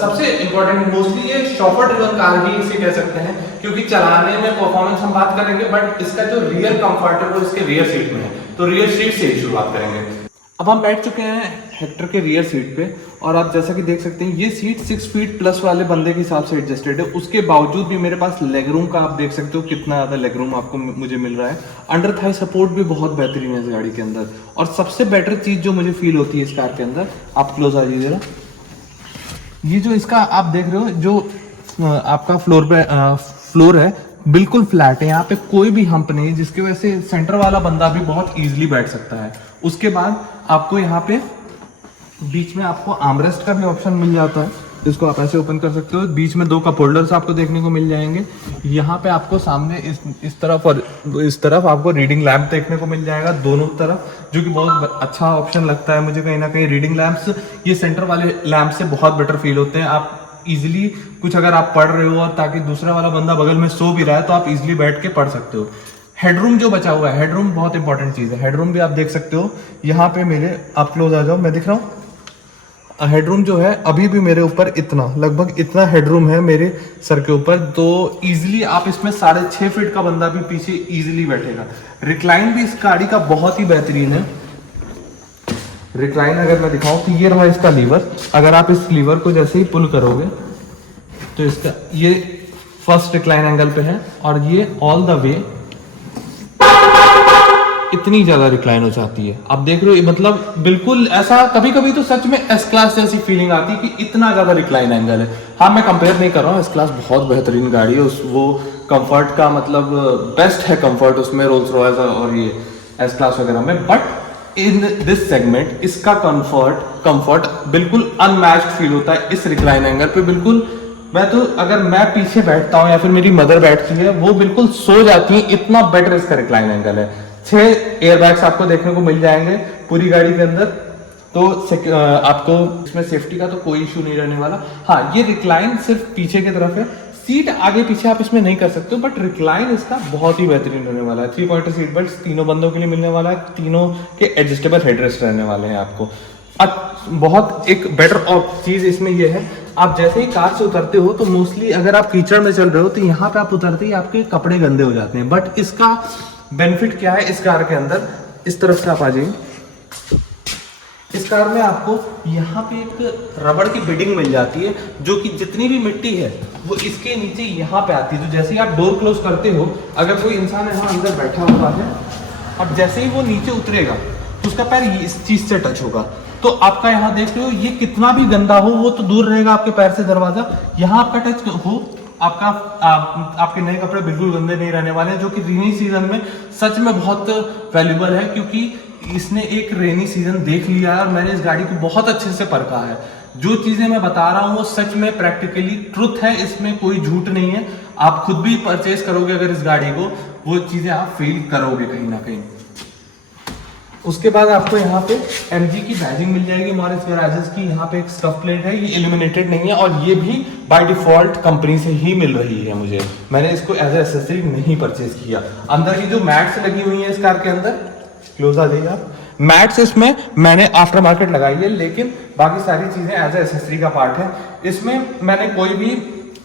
सबसे इंपॉर्टेंट, मोस्टली ये शॉपर ड्रिवन कार ही इसे कह सकते हैं, क्योंकि चलाने में परफॉर्मेंस हम बात करेंगे, बट इसका जो रियर कंफर्ट है वो इसके रियर सीट में है। तो रियर सीट से ही शुरुआत करेंगे। अब हम बैठ चुके हैं हेक्टर के रियर सीट पे, और आप जैसा कि देख सकते हैं ये सीट 6 फीट प्लस वाले बंदे के हिसाब से एडजस्टेड है। उसके बावजूद भी मेरे पास लेग रूम का आप देख सकते हो कितना ज़्यादा लेग रूम आपको मुझे मिल रहा है। अंडर थाई सपोर्ट भी बहुत बेहतरीन है इस गाड़ी के अंदर। और सबसे बेटर चीज़ जो मुझे फील होती है इस कार के अंदर, आप क्लोज आ जाइए जरा, ये जो इसका आप देख रहे हो जो आपका फ्लोर है बिल्कुल फ्लैट है, यहाँ पे कोई भी हम्प नहीं, जिसकी वजह से सेंटर वाला बंदा भी बहुत इजीली बैठ सकता है। उसके बाद आपको यहाँ पे बीच में आपको आर्मरेस्ट का भी ऑप्शन मिल जाता है, इसको आप ऐसे ओपन कर सकते हो। बीच में 2 कप होल्डर्स आपको देखने को मिल जाएंगे। यहाँ पे आपको सामने इस तरफ और इस तरफ आपको रीडिंग लैम्प देखने को मिल जाएगा दोनों तरफ, जो कि बहुत अच्छा ऑप्शन लगता है मुझे कहीं ना कहीं। रीडिंग लैम्प्स ये सेंटर वाले लैम्प से बहुत बेटर फील होते हैं। आप इजीली कुछ अगर आप पढ़ रहे हो और ताकि दूसरा वाला बंदा बगल में सो भी रहा है तो आप इजीली बैठ के पढ़ सकते हो। हेडरूम जो बचा हुआ है, हेडरूम बहुत इंपॉर्टेंट चीज है। हेडरूम भी आप देख सकते हो यहाँ पे मेरे, आप क्लोज आ जाओ, मैं दिख रहा हूँ। हेडरूम जो है अभी भी मेरे ऊपर इतना, लगभग इतना हेडरूम है मेरे सर के ऊपर, तो इजीली आप इसमें 6.5 फीट का बंदा भी पीछे इजीली बैठेगा। रिक्लाइन भी इस गाड़ी का बहुत ही बेहतरीन है। रिक्लाइन अगर मैं दिखाऊं तो ये रहा इसका लीवर, अगर आप इस लीवर को जैसे ही पुल करोगे तो इसका ये फर्स्ट रिक्लाइन एंगल पे है, और ये ऑल द वे इतनी ज्यादा रिक्लाइन हो जाती है। आप देख रहे हो, मतलब बिल्कुल ऐसा कभी कभी तो सच में एस क्लास जैसी फीलिंग आती है कि इतना ज्यादा रिक्लाइन एंगल है। हाँ, मैं कंपेयर नहीं कर रहा हूँ, एस क्लास बहुत बेहतरीन गाड़ी है, वो कंफर्ट का मतलब बेस्ट है कंफर्ट उसमें, रोल्स रॉयस और ये एस क्लास वगैरह में। बट इन दिस सेगमेंट इसका कंफर्ट बिल्कुल अनमैच्ड फील होता है इस रिक्लाइन एंगल पे। बिल्कुल मैं तो अगर मैं पीछे बैठता हूँ या फिर मेरी मदर बैठती है वो बिल्कुल सो जाती है, इतना बेटर इसका रिक्लाइन एंगल है। 6 एयरबैग्स आपको देखने को मिल जाएंगे पूरी गाड़ी के अंदर। तो आपको इसमें सेफ्टी का तो कोई इशू नहीं रहने वाला। हाँ, ये रिक्लाइन सिर्फ पीछे की तरफ है, सीट आगे पीछे आप इसमें नहीं कर सकते हो, बट रिक्लाइन इसका बहुत ही बेहतरीन रहने वाला है। 3 पॉइंटर सीट बेल्ट तीनों बंदों के लिए मिलने वाला है, तीनों के एडजस्टेबल हेडरेस्ट रहने वाले हैं आपको। बहुत एक बेटर चीज इसमें यह है, आप जैसे ही कार से उतरते हो तो मोस्टली अगर आप कीचड़ में चल रहे हो तो यहाँ पे आप उतरते ही आपके कपड़े गंदे हो जाते हैं, बट इसका बेनिफिट क्या है इस कार के अंदर, इस तरफ से आप आ जाइए। इस कार में आपको यहाँ पे एक रबड़ की बिडिंग मिल जाती है, जो कि जितनी भी मिट्टी है वो इसके नीचे यहाँ पे आती है। तो जैसे ही आप डोर क्लोज करते हो, अगर कोई इंसान यहाँ अंदर बैठा हुआ है, अब जैसे ही वो नीचे उतरेगा तो उसका पैर इस चीज से टच होगा, तो आपका यहाँ देख रहे हो ये कितना भी गंदा हो वो तो दूर रहेगा आपके पैर से दरवाजा, यहाँ आपका टच हो आपका आपके नए कपड़े बिल्कुल गंदे नहीं रहने वाले हैं, जो कि रेनी सीजन में सच में बहुत वैल्यूबल है, क्योंकि इसने एक रेनी सीजन देख लिया है और मैंने इस गाड़ी को बहुत अच्छे से परखा है। जो चीजें मैं बता रहा हूँ वो सच में प्रैक्टिकली ट्रुथ है, इसमें कोई झूठ नहीं है। आप खुद भी परचेज करोगे अगर इस गाड़ी को, वो चीजें आप फील करोगे कहीं ना कहीं। उसके बाद आपको यहाँ पे MG की बैजिंग मिल जाएगी, मॉरिस गैराजेस की। यहाँ पे एक स्टफ प्लेट है, ये इल्यूमिनेटेड नहीं है और ये भी बाय डिफॉल्ट कंपनी से ही मिल रही है मुझे, मैंने इसको एज ए एक्सेसरी नहीं परचेज किया। अंदर की जो मैट्स लगी हुई है इस कार के अंदर, क्लोज आ जाइए आप, मैट्स इसमें मैंने आफ्टर मार्केट लगाई है, लेकिन बाकी सारी चीजें एज ए एक्सेसरी का पार्ट है। इसमें मैंने कोई भी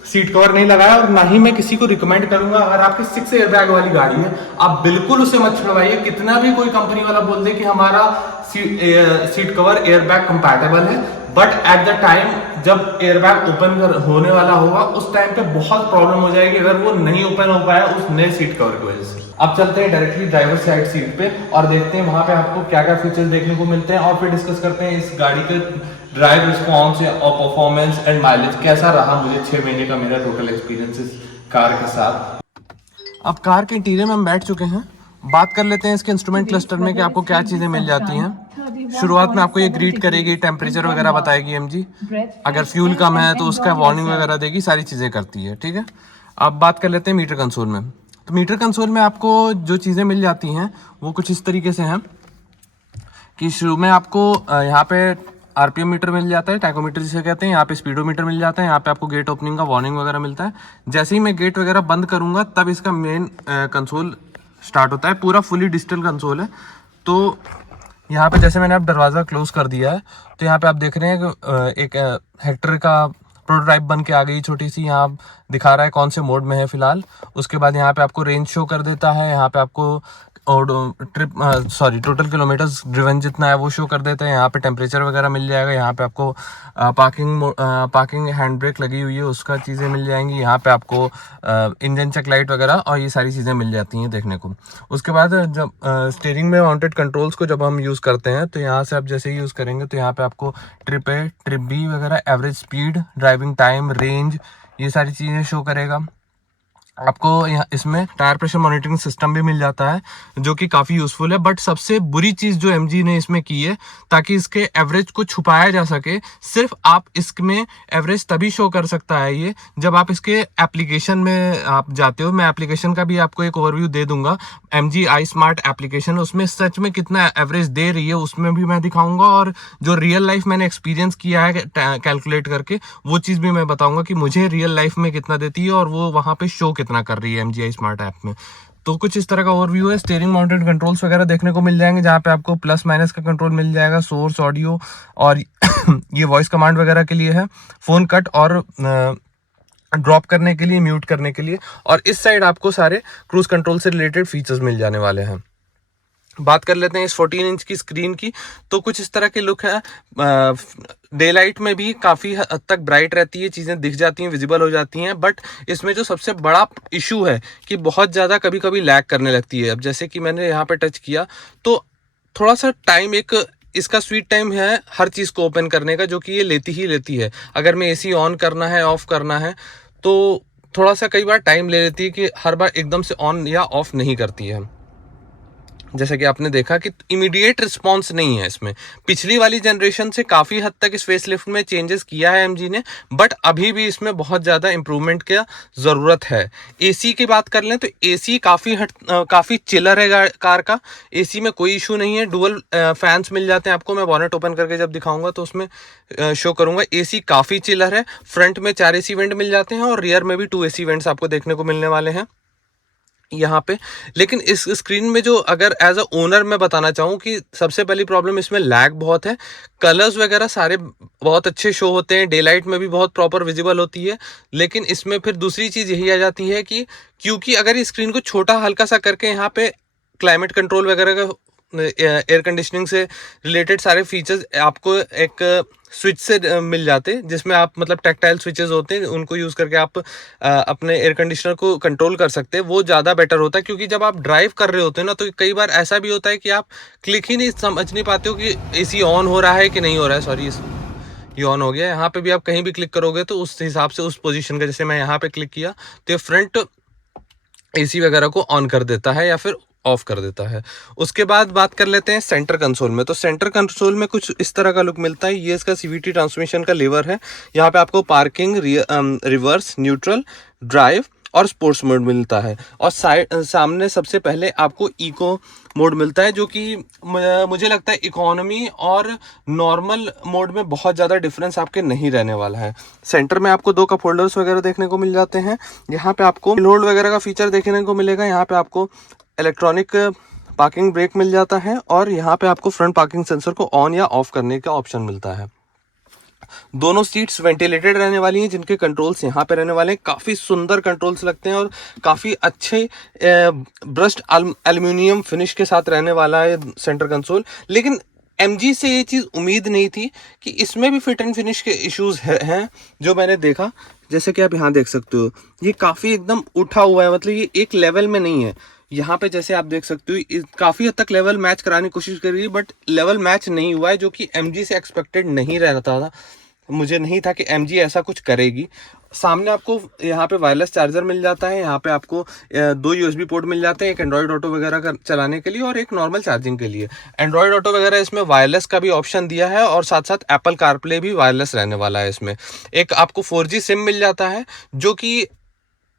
सीट कवर नहीं लगाया और ना ही मैं किसी को रिकमेंड करूंगा। अगर आपकी 6 एयरबैग वाली गाड़ी है, आप बिल्कुल उसे मत छुड़वाइए, कितना भी कोई कंपनी वाला बोल दे कि हमारा सीट कवर एयरबैग कंपैटिबल है, बट एट द टाइम जब एयरबैग ओपन होने वाला होगा उस टाइम पे बहुत प्रॉब्लम हो जाएगी अगर वो नहीं ओपन हो पाया उस नए सीट कवर की वजह से। अब चलते हैं डायरेक्टली ड्राइवर साइड सीट पे और देखते हैं वहां पे आपको क्या क्या फीचर्स देखने को मिलते हैं, और फिर डिस्कस करते हैं इस गाड़ी के ड्राइव रिस्पॉन्स और परफॉर्मेंस एंड माइलेज कैसा रहा मुझे 6 महीने का मेरा टोटल एक्सपीरियंस इस कार के साथ। अब कार के इंटीरियर में हम बैठ चुके हैं, बात कर लेते हैं इसके इंस्ट्रूमेंट क्लस्टर में कि आपको क्या चीजें मिल जाती हैं। शुरुआत में आपको ये ग्रीट करेगी, टेम्परेचर वगैरह बताएगी MG, अगर फ्यूल कम है तो उसका वार्निंग वगैरह देगी, सारी चीजें करती है, ठीक है। अब बात कर लेते हैं मीटर कंसोल में। तो मीटर कंसोल में आपको जो चीजें मिल जाती हैं वो कुछ इस तरीके से हैं कि शुरू में आपको यहाँ पे RPM मीटर मिल जाता है, टैकोमीटर जिसे कहते हैं, यहाँ पे स्पीडोमीटर मिल जाता है, यहाँ पे आपको गेट ओपनिंग का वार्निंग वगैरह मिलता है। जैसे ही मैं गेट वगैरह बंद करूंगा तब इसका मेन कंसोल स्टार्ट होता है, पूरा फुली डिजिटल कंसोल है। तो यहाँ पे जैसे मैंने अब दरवाज़ा क्लोज कर दिया है तो यहाँ पे आप देख रहे हैं कि एक हेक्टर का प्रोटोटाइप बन के आ गई छोटी सी, यहाँ दिखा रहा है कौन से मोड में है फिलहाल। उसके बाद यहाँ पे आपको रेंज शो कर देता है, यहाँ पे आपको और टोटल किलोमीटर्स ड्रिवन जितना है वो शो कर देते हैं। यहाँ पे टेम्परेचर वगैरह मिल जाएगा, यहाँ पे आपको पार्किंग हैंड ब्रेक लगी हुई है उसका चीज़ें मिल जाएंगी, यहाँ पे आपको इंजन चेक लाइट वगैरह और ये सारी चीज़ें मिल जाती हैं देखने को। उसके बाद जब स्टीयरिंग में माउंटेड कंट्रोल्स को जब हम यूज़ करते हैं तो यहाँ से आप जैसे यूज़ करेंगे तो यहाँ पे आपको ट्रिप A, ट्रिप B वगैरह, average speed, driving time, range, ये सारी चीज़ें शो करेगा। आपको यहाँ इसमें टायर प्रेशर मॉनिटरिंग सिस्टम भी मिल जाता है जो कि काफ़ी यूज़फुल है। बट सबसे बुरी चीज़ जो MG ने इसमें की है, ताकि इसके एवरेज को छुपाया जा सके, सिर्फ आप इसमें एवरेज तभी शो कर सकता है ये जब आप इसके एप्लीकेशन में आप जाते हो। मैं एप्लीकेशन का भी आपको एक ओवरव्यू दे दूंगा, MG iSmart एप्लीकेशन, उसमें सच में कितना एवरेज दे रही है उसमें भी मैं दिखाऊंगा, और जो रियल लाइफ मैंने एक्सपीरियंस किया है कैलकुलेट करके वो चीज़ भी मैं बताऊंगा कि मुझे रियल लाइफ में कितना देती है और वो वहाँ पे शो कितना कर रही है MG iSmart ऐप में। तो कुछ इस तरह का ओवरव्यू है। स्टीयरिंग माउंटेड कंट्रोल्स वगैरह देखने को मिल जाएंगे, जहाँ पे आपको प्लस माइनस का कंट्रोल मिल जाएगा, सोर्स ऑडियो, और ये वॉइस कमांड वगैरह के लिए है, फोन कट और ड्रॉप करने के लिए, म्यूट करने के लिए, और इस साइड आपको सारे क्रूज कंट्रोल से रिलेटेड फीचर्स मिल जाने वाले हैं। बात कर लेते हैं इस 14 इंच की स्क्रीन की, तो कुछ इस तरह के लुक है। डे लाइट में भी काफ़ी हद तक ब्राइट रहती है, चीज़ें दिख जाती हैं, विजिबल हो जाती हैं। बट इसमें जो सबसे बड़ा इशू है कि बहुत ज़्यादा कभी कभी लैग करने लगती है। अब जैसे कि मैंने यहाँ पे टच किया तो थोड़ा सा टाइम, एक इसका स्वीट टाइम है हर चीज़ को ओपन करने का, जो कि ये लेती ही लेती है। अगर मैं AC ऑन करना है, ऑफ करना है, तो थोड़ा सा कई बार टाइम ले लेती है कि हर बार एकदम से ऑन या ऑफ नहीं करती है। जैसा कि आपने देखा कि इमीडिएट रिस्पांस नहीं है इसमें। पिछली वाली जनरेशन से काफ़ी हद तक इस फेसलिफ्ट में चेंजेस किया है एमजी ने, बट अभी भी इसमें बहुत ज़्यादा इंप्रूवमेंट की ज़रूरत है। एसी की बात कर लें तो एसी काफ़ी चिलर है कार का। एसी में कोई इशू नहीं है, डुअल फैंस मिल जाते हैं आपको। मैं बॉनेट ओपन करके जब दिखाऊंगा तो उसमें शो करूंगा। एसी काफ़ी चिलर है। फ्रंट में 4 एसी वेंट मिल जाते हैं और रियर में भी 2 एसी वेंट्स आपको देखने को मिलने वाले हैं यहाँ पे। लेकिन इस स्क्रीन में जो अगर एज अ ओनर मैं बताना चाहूँ कि सबसे पहली प्रॉब्लम इसमें लैग बहुत है। कलर्स वगैरह सारे बहुत अच्छे शो होते हैं, डे लाइट में भी बहुत प्रॉपर विजिबल होती है। लेकिन इसमें फिर दूसरी चीज़ यही आ जाती है कि क्योंकि अगर इस स्क्रीन को छोटा हल्का सा करके यहाँ पे क्लाइमेट कंट्रोल वगैरह का, एयर कंडीशनिंग से रिलेटेड सारे फीचर्स आपको एक स्विच से मिल जाते, जिसमें आप मतलब टैक्टाइल स्विचेस होते हैं, उनको यूज़ करके आप अपने एयर कंडीशनर को कंट्रोल कर सकते हैं। वो ज़्यादा बेटर होता है, क्योंकि जब आप ड्राइव कर रहे होते हैं ना, तो कई बार ऐसा भी होता है कि आप क्लिक ही नहीं समझ नहीं पाते हो कि एसी ऑन हो रहा है कि नहीं हो रहा है। सॉरी, ये ऑन हो गया। यहाँ पे भी आप कहीं भी क्लिक करोगे तो उस हिसाब से उस पोजीशन का, जैसे मैं यहाँ पे क्लिक किया तो ये फ्रंट एसी वगैरह को ऑन कर देता है या फिर ऑफ कर देता है। उसके बाद बात कर लेते हैं सेंटर कंसोल में। तो सेंटर कंसोल में कुछ इस तरह का लुक मिलता है। ये इसका सीवीटी ट्रांसमिशन का लीवर है। यहाँ पे आपको पार्किंग, रिवर्स, न्यूट्रल, ड्राइव और स्पोर्ट्स मोड मिलता है। और सामने सबसे पहले आपको इको मोड मिलता है, जो कि मुझे लगता है इकोनॉमी और नॉर्मल मोड में बहुत ज़्यादा डिफरेंस आपके नहीं रहने वाला है। सेंटर में आपको 2 कप होल्डर्स वगैरह देखने को मिल जाते हैं। यहाँ पे आपको होल्ड वगैरह का फीचर देखने को मिलेगा। यहाँ पे आपको इलेक्ट्रॉनिक पार्किंग ब्रेक मिल जाता है और यहाँ पे आपको फ्रंट पार्किंग सेंसर को ऑन या ऑफ करने का ऑप्शन मिलता है। दोनों सीट्स वेंटिलेटेड रहने वाली हैं, जिनके कंट्रोल्स यहाँ पे रहने वाले हैं। काफ़ी सुंदर कंट्रोल्स लगते हैं और काफ़ी अच्छे ब्रश्ड एल्यूमिनियम फिनिश के साथ रहने वाला है सेंटर कंसोल। लेकिन एमजी से ये चीज़ उम्मीद नहीं थी कि इसमें भी फिट एंड फिनिश के इश्यूज हैं जो मैंने देखा। जैसे कि आप यहाँ देख सकते हो, ये काफ़ी एकदम उठा हुआ है, मतलब ये एक लेवल में नहीं है। यहाँ पे जैसे आप देख सकते हो काफ़ी हद तक लेवल मैच कराने की कोशिश करी, बट लेवल मैच नहीं हुआ है, जो कि एमजी से एक्सपेक्टेड नहीं रहता था। मुझे नहीं था कि एमजी ऐसा कुछ करेगी। सामने आपको यहाँ पे वायरलेस चार्जर मिल जाता है। यहाँ पे आपको 2 यूएसबी पोर्ट मिल जाते हैं, एक एंड्रॉयड ऑटो वगैरह चलाने के लिए और एक नॉर्मल चार्जिंग के लिए। एंड्रॉयड ऑटो वगैरह इसमें वायरलेस का भी ऑप्शन दिया है और साथ साथ एप्पल कारप्ले भी वायरलेस रहने वाला है इसमें। एक आपको 4G सिम मिल जाता है, जो कि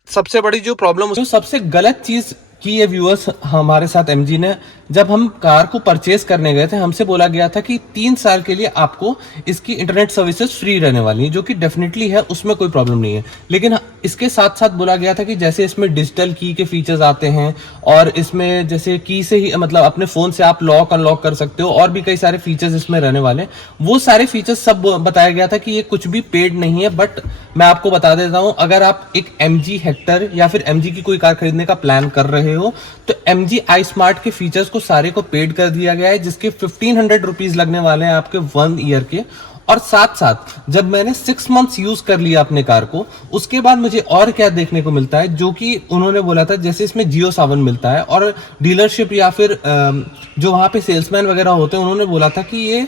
सबसे बड़ी जो प्रॉब्लम, जो सबसे गलत चीज़ कि ये व्यूअर्स हमारे साथ एमजी ने, जब हम कार को परचेज करने गए थे, हमसे बोला गया था कि 3 साल के लिए आपको इसकी इंटरनेट सर्विसेज फ्री रहने वाली है, जो कि डेफिनेटली है, उसमें कोई प्रॉब्लम नहीं है। लेकिन इसके साथ साथ बोला गया था कि जैसे इसमें डिजिटल की के फीचर्स आते हैं और इसमें जैसे की से ही मतलब अपने फ़ोन से आप लॉक अनलॉक कर सकते हो और भी कई सारे फीचर्स इसमें रहने वाले हैं। वो सारे फीचर्स सब बताया गया था कि ये कुछ भी पेड नहीं है। बट मैं आपको बता देता हूँ, अगर आप एक MG हेक्टर या फिर MG की कोई कार खरीदने का प्लान कर रहे हो तो MG आई स्मार्ट के फीचर्स को सारे को पेड कर दिया गया है, जिसके 1500 रुपीज लगने वाले हैं आपके 1 ईयर के। और साथ साथ जब मैंने 6 मंथ्स यूज कर लिया अपने कार को, उसके बाद मुझे और क्या देखने को मिलता है, जो कि उन्होंने बोला था जैसे इसमें जियो सावन मिलता है और डीलरशिप या फिर जो वहाँ पे सेल्समैन वगैरह होते हैं, उन्होंने बोला था कि ये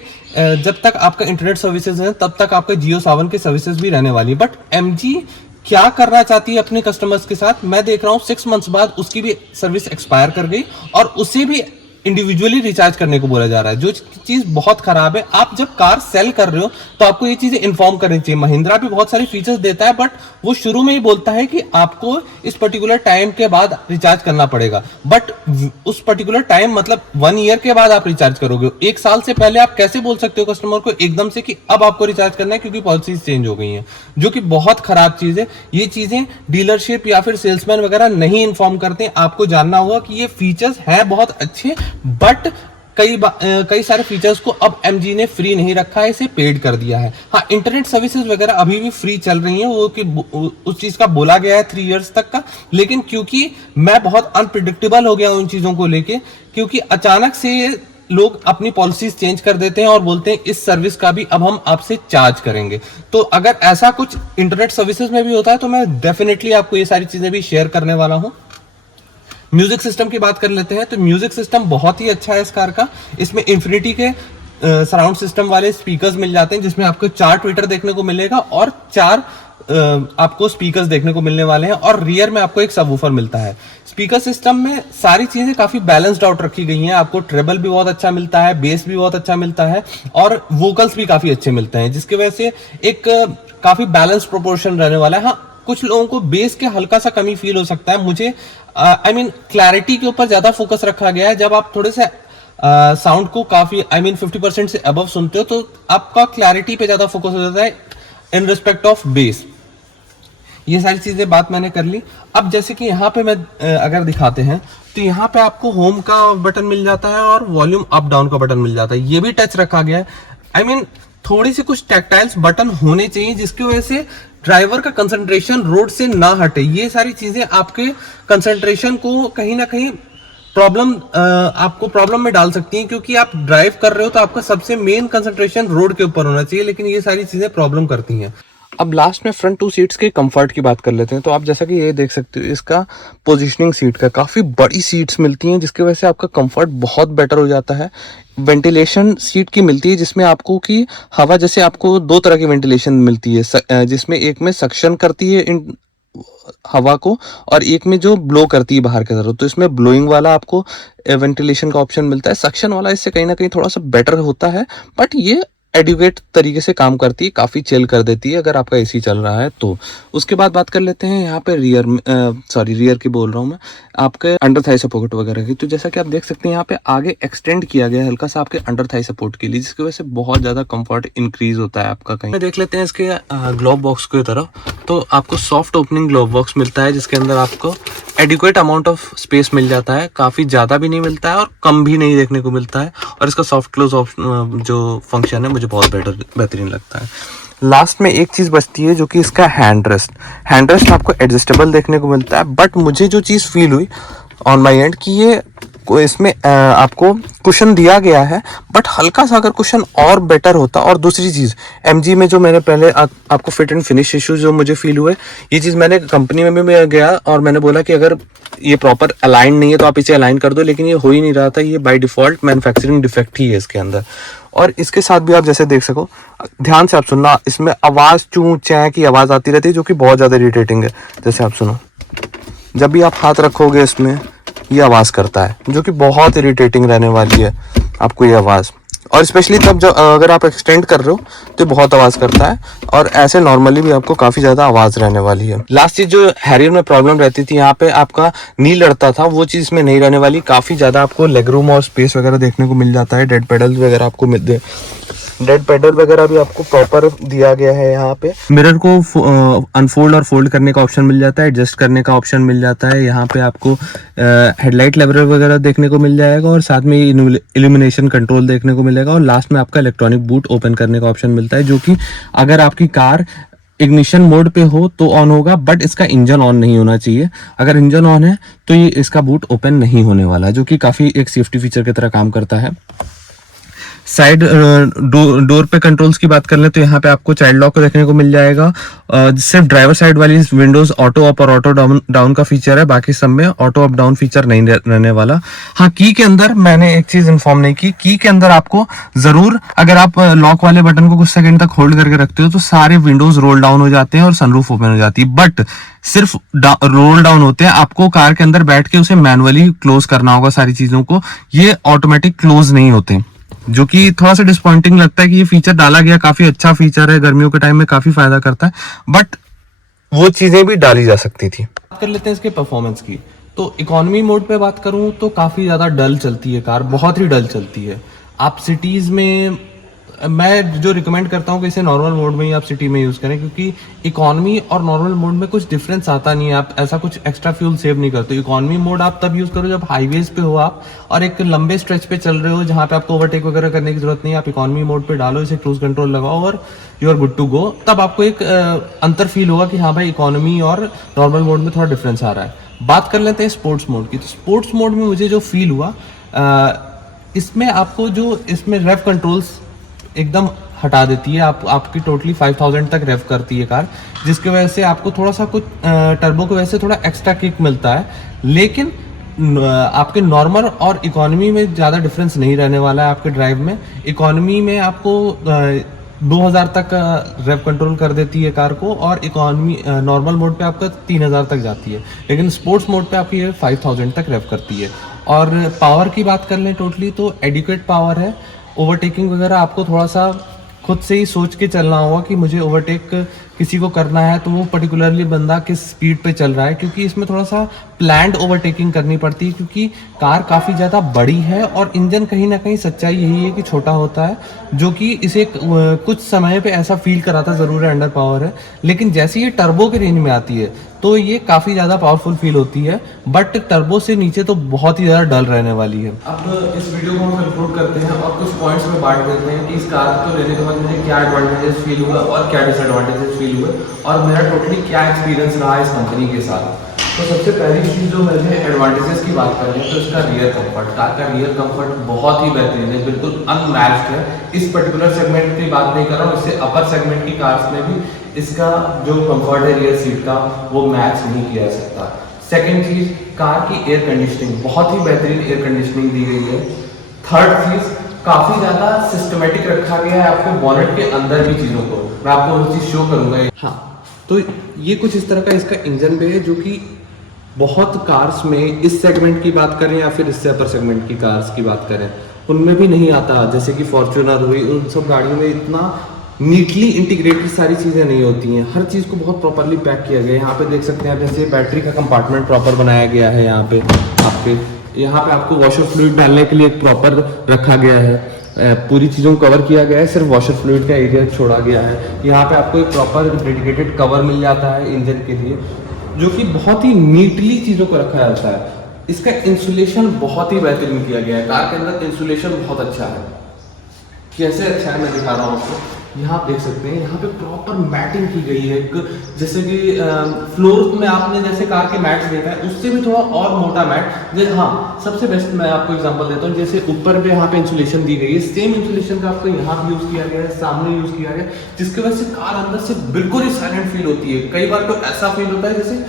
जब तक आपका इंटरनेट सर्विसेज है तब तक आपका जियो सावन के सर्विसेज भी रहने वाली है। बट MG क्या करना चाहती है अपने कस्टमर्स के साथ, मैं देख रहा हूँ 6 मंथ्स बाद उसकी भी सर्विस एक्सपायर कर गई और उसे भी इंडिविजुअली रिचार्ज करने को बोला जा रहा है, जो चीज बहुत खराब है। आप जब कार सेल कर रहे हो तो आपको ये चीजें इन्फॉर्म करनी चाहिए। महिंद्रा भी बहुत सारे फीचर्स देता है, बट वो शुरू में ही बोलता है कि आपको इस पर्टिकुलर टाइम के बाद रिचार्ज करना पड़ेगा। बट उस पर्टिकुलर टाइम मतलब 1 ईयर के बाद आप रिचार्ज करोगे। 1 साल से पहले आप कैसे बोल सकते हो कस्टमर को एकदम से कि अब आपको रिचार्ज करना है, क्योंकि पॉलिसीज चेंज हो गई हैं, जो कि बहुत खराब चीज है। ये चीजें डीलरशिप या फिर सेल्समैन वगैरह नहीं इन्फॉर्म करते। आपको जानना होगा कि ये फीचर्स हैं बहुत अच्छे, बट कई सारे फीचर्स को अब MG ने फ्री नहीं रखा है, इसे पेड कर दिया है। हाँ, इंटरनेट सर्विसेज वगैरह अभी भी फ्री चल रही हैं, वो कि उस चीज का बोला गया है 3 इयर्स तक का। लेकिन क्योंकि मैं बहुत अनप्रिडिक्टेबल हो गया उन चीजों को लेके, क्योंकि अचानक से लोग अपनी पॉलिसीज चेंज कर देते हैं और बोलते हैं इस सर्विस का भी अब हम आपसे चार्ज करेंगे। तो अगर ऐसा कुछ इंटरनेट सर्विसेज में भी होता है तो मैं डेफिनेटली आपको ये सारी चीजें भी शेयर करने वाला हूं। म्यूजिक सिस्टम की बात कर लेते हैं तो म्यूजिक सिस्टम बहुत ही अच्छा है इस कार का। इसमें इन्फिनिटी के सराउंड सिस्टम वाले स्पीकर्स मिल जाते हैं, जिसमें आपको 4 ट्विटर देखने को मिलेगा और 4 आपको स्पीकर्स देखने को मिलने वाले हैं और रियर में आपको एक सबवूफर मिलता है। स्पीकर सिस्टम में सारी चीजें काफी बैलेंस्ड आउट रखी गई हैं। आपको ट्रेबल भी बहुत अच्छा मिलता है, बेस भी बहुत अच्छा मिलता है और वोकल्स भी काफी अच्छे मिलते हैं, जिसकी वजह से एक काफी बैलेंस प्रोपोर्शन रहने वाला है। हाँ, कुछ लोगों को बेस के हल्का सा कमी फील हो सकता है। मुझे क्लैरिटी के ऊपर ज्यादा फोकस रखा गया है। जब आप थोड़े से साउंड को काफी 50% से अबव सुनते हो तो आपका क्लैरिटी पे ज्यादा फोकस हो जाता है इन रिस्पेक्ट ऑफ बेस। ये सारी चीजें बात मैंने कर ली। अब जैसे कि यहाँ पे मैं अगर दिखाते हैं तो यहाँ पे आपको होम का बटन मिल जाता है और वॉल्यूम अप डाउन का बटन मिल जाता है। ये भी टच रखा गया है। थोड़ी सी कुछ टैक्टाइल्स बटन होने चाहिए जिसकी वजह से ड्राइवर का कंसंट्रेशन रोड से ना हटे। ये सारी चीजें आपके कंसंट्रेशन को कहीं ना कहीं आपको प्रॉब्लम में डाल सकती हैं, क्योंकि आप ड्राइव कर रहे हो तो आपका सबसे मेन कंसंट्रेशन रोड के ऊपर होना चाहिए, लेकिन ये सारी चीजें प्रॉब्लम करती हैं। अब लास्ट में फ्रंट 2 सीट्स के कंफर्ट की बात कर लेते हैं। तो आप जैसा कि ये देख सकते हो, इसका पोजीशनिंग सीट का काफ़ी बड़ी सीट्स मिलती हैं, जिसकी वजह से आपका कंफर्ट बहुत बेटर हो जाता है। वेंटिलेशन सीट की मिलती है जिसमें आपको की हवा, जैसे आपको 2 तरह की वेंटिलेशन मिलती है, जिसमें एक में सक्शन करती है इन हवा को और एक में जो ब्लो करती है बाहर की तरफ। तो इसमें ब्लोइंग वाला आपको वेंटिलेशन का ऑप्शन मिलता है। सक्शन वाला इससे कहीं ना कहीं थोड़ा सा बेटर होता है, बट ये एडुकेट तरीके से काम करती है, काफ़ी चिल कर देती है अगर आपका एसी चल रहा है तो। उसके बाद बात कर लेते हैं यहाँ पे रियर की बोल रहा हूँ मैं, आपके अंडर थाई सपोर्ट वगैरह की। तो जैसा कि आप देख सकते हैं यहाँ पे आगे एक्सटेंड किया गया है हल्का सा आपके अंडर थाई सपोर्ट के लिए, जिसकी वजह से बहुत ज़्यादा कंफर्ट इंक्रीज होता है आपका। कहीं देख लेते हैं इसके ग्लोव बॉक्स की तरफ। तो आपको सॉफ्ट ओपनिंग ग्लोव बॉक्स मिलता है, जिसके अंदर आपको एडिक्वेट अमाउंट ऑफ स्पेस मिल जाता है। काफ़ी ज़्यादा भी नहीं मिलता है और कम भी नहीं देखने को मिलता है। और इसका सॉफ्ट क्लोज ऑप्शन जो फंक्शन है मुझे बहुत बेहतरीन लगता है। लास्ट में एक चीज़ बचती है जो कि इसका हैंड रेस्ट आपको एडजस्टेबल देखने को मिलता है। बट मुझे जो चीज़ फील हुई ऑन माई एंड कि ये इसमें आपको कुशन दिया गया है, बट हल्का सा अगर कुशन और बेटर होता। और दूसरी चीज़ MG में जो मैंने पहले आपको फिट एंड फिनिश इशू जो मुझे फील हुए, ये चीज़ मैंने कंपनी में भी गया और मैंने बोला कि अगर ये प्रॉपर अलाइन नहीं है तो आप इसे अलाइन कर दो, लेकिन ये हो ही नहीं रहा था। ये बाय डिफ़ॉल्ट मैन्युफैक्चरिंग डिफेक्ट ही है इसके अंदर। और इसके साथ भी आप जैसे देख सको, ध्यान से आप सुनना, इसमें आवाज़ चूं चैं की आवाज़ आती रहती है जो कि बहुत ज़्यादा इरिटेटिंग है। जैसे आप सुनो, जब भी आप हाथ रखोगे इसमें ये आवाज़ करता है, जो कि बहुत इरिटेटिंग रहने वाली है आपको ये आवाज़। और स्पेशली तब जब अगर आप एक्सटेंड कर रहे हो तो बहुत आवाज़ करता है, और ऐसे नॉर्मली भी आपको काफ़ी ज़्यादा आवाज़ रहने वाली है। लास्ट चीज़ जो हैरियर में प्रॉब्लम रहती थी, यहाँ पे आपका नी लड़ता था, वो चीज़ में नहीं रहने वाली। काफ़ी ज़्यादा आपको लेग रूम और स्पेस वगैरह देखने को मिल जाता है। डेड पेडल वगैरह भी आपको प्रॉपर दिया गया है। यहाँ पे मिरर को अनफोल्ड और फोल्ड करने का ऑप्शन मिल जाता है, एडजस्ट करने का ऑप्शन मिल जाता है। यहाँ पे आपको हेडलाइट लेवल वगैरह देखने को मिल जाएगा और साथ में इल्यूमिनेशन कंट्रोल देखने को मिलेगा। और लास्ट में आपका इलेक्ट्रॉनिक बूट ओपन करने का ऑप्शन मिलता है, जो कि अगर आपकी कार इग्निशन मोड पे हो तो ऑन होगा, बट इसका इंजन ऑन नहीं होना चाहिए। अगर इंजन ऑन है तो ये इसका बूट ओपन नहीं होने वाला, जो कि काफ़ी एक सेफ्टी फीचर की तरह काम करता है। साइड डोर पे कंट्रोल्स की बात कर ले तो यहाँ पे आपको चाइल्ड लॉक देखने को मिल जाएगा। सिर्फ ड्राइवर साइड वाली विंडोज ऑटो अप और ऑटो डाउन का फीचर है, बाकी सब में ऑटो अप डाउन फीचर नहीं रहने वाला। हाँ, की के अंदर मैंने एक चीज इन्फॉर्म नहीं की के अंदर आपको जरूर, अगर आप लॉक वाले बटन को कुछ सेकंड तक होल्ड करके रखते हो तो सारे विंडोज रोल डाउन हो जाते हैं और सनरूफ ओपन हो जाती है। बट सिर्फ रोल डाउन होते हैं, आपको कार के अंदर बैठ के उसे मैनुअली क्लोज करना होगा सारी चीजों को। ये ऑटोमेटिक क्लोज नहीं होते, जो कि थोड़ा सा डिसअपॉइंटिंग लगता है कि ये फीचर डाला गया। काफी अच्छा फीचर है, गर्मियों के टाइम में काफी फायदा करता है, बट वो चीजें भी डाली जा सकती थी। बात कर लेते हैं इसके परफॉर्मेंस की। तो इकोनॉमी मोड पे बात करूं तो काफी ज्यादा डल चलती है कार, बहुत ही डल चलती है। आप सिटीज में, मैं जो रिकमेंड करता हूँ कि इसे नॉर्मल मोड में ही आप सिटी में यूज़ करें, क्योंकि इकोनॉमी और नॉर्मल मोड में कुछ डिफरेंस आता नहीं है। आप ऐसा कुछ एक्स्ट्रा फ्यूल सेव नहीं करते। इकोनॉमी मोड आप तब यूज़ करो जब हाईवेज पे हो आप और एक लंबे स्ट्रेच पे चल रहे हो जहाँ पे आपको ओवरटेक वगैरह करने की जरूरत नहीं है। आप इकोनॉमी मोड पे डालो, इसे क्रूज कंट्रोल लगाओ और you are good to go. तब आपको एक अंतर फील होगा कि हाँ भाई, इकोनॉमी और नॉर्मल मोड में थोड़ा डिफरेंस आ रहा है। बात कर लेते हैं स्पोर्ट्स मोड की। तो स्पोर्ट्स मोड में मुझे जो फील हुआ, इसमें आपको जो इसमें रेव कंट्रोल्स एकदम हटा देती है। आपकी टोटली 5000 तक रेव करती है कार, जिसकी वजह से आपको थोड़ा सा कुछ टर्बो की वजह से थोड़ा एक्स्ट्रा किक मिलता है। लेकिन आपके नॉर्मल और इकोनॉमी में ज़्यादा डिफरेंस नहीं रहने वाला है आपके ड्राइव में। इकोनॉमी में आपको 2000 तक रेव कंट्रोल कर देती है कार को, और इकोनॉमी नॉर्मल मोड पे आपका 3000 तक जाती है, लेकिन स्पोर्ट्स मोड पे आपकी ये 5000 तक रेव करती है। और पावर की बात कर लें टोटली तो एडिक्वेट पावर है। ओवरटेकिंग वगैरह आपको थोड़ा सा खुद से ही सोच के चलना होगा कि मुझे ओवरटेक किसी को करना है तो वो पर्टिकुलरली बंदा किस स्पीड पे चल रहा है, क्योंकि इसमें थोड़ा सा प्लान्ड ओवरटेकिंग करनी पड़ती है, क्योंकि कार काफ़ी ज़्यादा बड़ी है और इंजन कहीं ना कहीं सच्चाई यही है कि छोटा होता है, जो कि इसे कुछ समय पे ऐसा फील कराता ज़रूर है अंडर पावर है, लेकिन जैसे ये टर्बो के रेंज में आती है तो ये काफ़ी ज़्यादा पावरफुल फील होती है, बट टर्बो से नीचे तो बहुत ही ज़्यादा डल रहने वाली है। अब इस वीडियो को हम कंक्लूड करते हैं और कुछ पॉइंट्स में बांट देते हैं कि इस कार को लेने के बाद मुझे क्या एडवांटेजेस फील हुआ और क्या डिसएडवांटेजेस फील हुए और मेरा टोटली क्या एक्सपीरियंस रहा इस कंपनी के साथ। तो सबसे पहली चीज़ जो मुझे एडवांटेजेस की बात करें तो इसका रियर कंफर्ट, कार का रियर कंफर्ट बहुत ही बेहतरीन है, बिल्कुल अनमैच्ड है। इस पर्टिकुलर सेगमेंट की बात नहीं कर रहा हूँ, इससे अपर सेगमेंट की कार्स में भी इसका जो कंफर्ट है रियर सीट का वो मैच नहीं किया जा सकता। सेकंड चीज़, कार की एयर कंडीशनिंग, बहुत ही बेहतरीन एयर कंडीशनिंग दी गई है। थर्ड चीज़, काफ़ी ज़्यादा सिस्टमेटिक रखा गया है आपको बॉनेट के अंदर भी चीज़ों को, मैं आपको वो चीज़ शो करूँगा। हाँ, तो ये कुछ इस तरह का इसका इंजन पे है, जो कि बहुत कार्स में इस सेगमेंट की बात करें या फिर इससे अपर सेगमेंट की कार्स की बात करें उनमें भी नहीं आता, जैसे कि फॉर्च्यूनर हुई, उन सब गाड़ियों में इतना नीटली इंटीग्रेटेड सारी चीज़ें नहीं होती हैं। हर चीज़ को बहुत प्रॉपरली पैक किया गया है। यहाँ पे देख सकते हैं आप, जैसे बैटरी का कंपार्टमेंट प्रॉपर बनाया गया है, यहाँ पे आपको वॉशर फ्लूइड डालने के लिए एक प्रॉपर रखा गया है, पूरी चीज़ों को कवर किया गया है, सिर्फ वॉशर फ्लूइड का एरिया छोड़ा गया है। यहाँ पे आपको एक प्रॉपर डेडिकेटेड कवर मिल जाता है इंजन के लिए, जो कि बहुत ही नीटली चीज़ों को रखा जाता है। इसका इंसुलेशन बहुत ही बेहतरीन किया गया है, कार के अंदर इंसुलेशन बहुत अच्छा है। कैसे अच्छा है मैं दिखा रहा हूँ आपको। यहाँ आप देख सकते हैं, यहाँ पे प्रॉपर मैटिंग की गई है, जैसे कि फ्लोर में आपने जैसे कार के मैट्स देखा है उससे भी थोड़ा और मोटा मैट। हाँ, सबसे बेस्ट मैं आपको एग्जांपल देता हूँ, जैसे ऊपर पे यहाँ पे इंसुलेशन दी गई है, सेम इंसुलेशन का आपको यहाँ भी यूज़ किया गया है, सामने यूज़ किया गया है, जिसकी वजह से कार अंदर से बिल्कुल ही साइलेंट फील होती है। कई बार तो ऐसा फील होता है जैसे,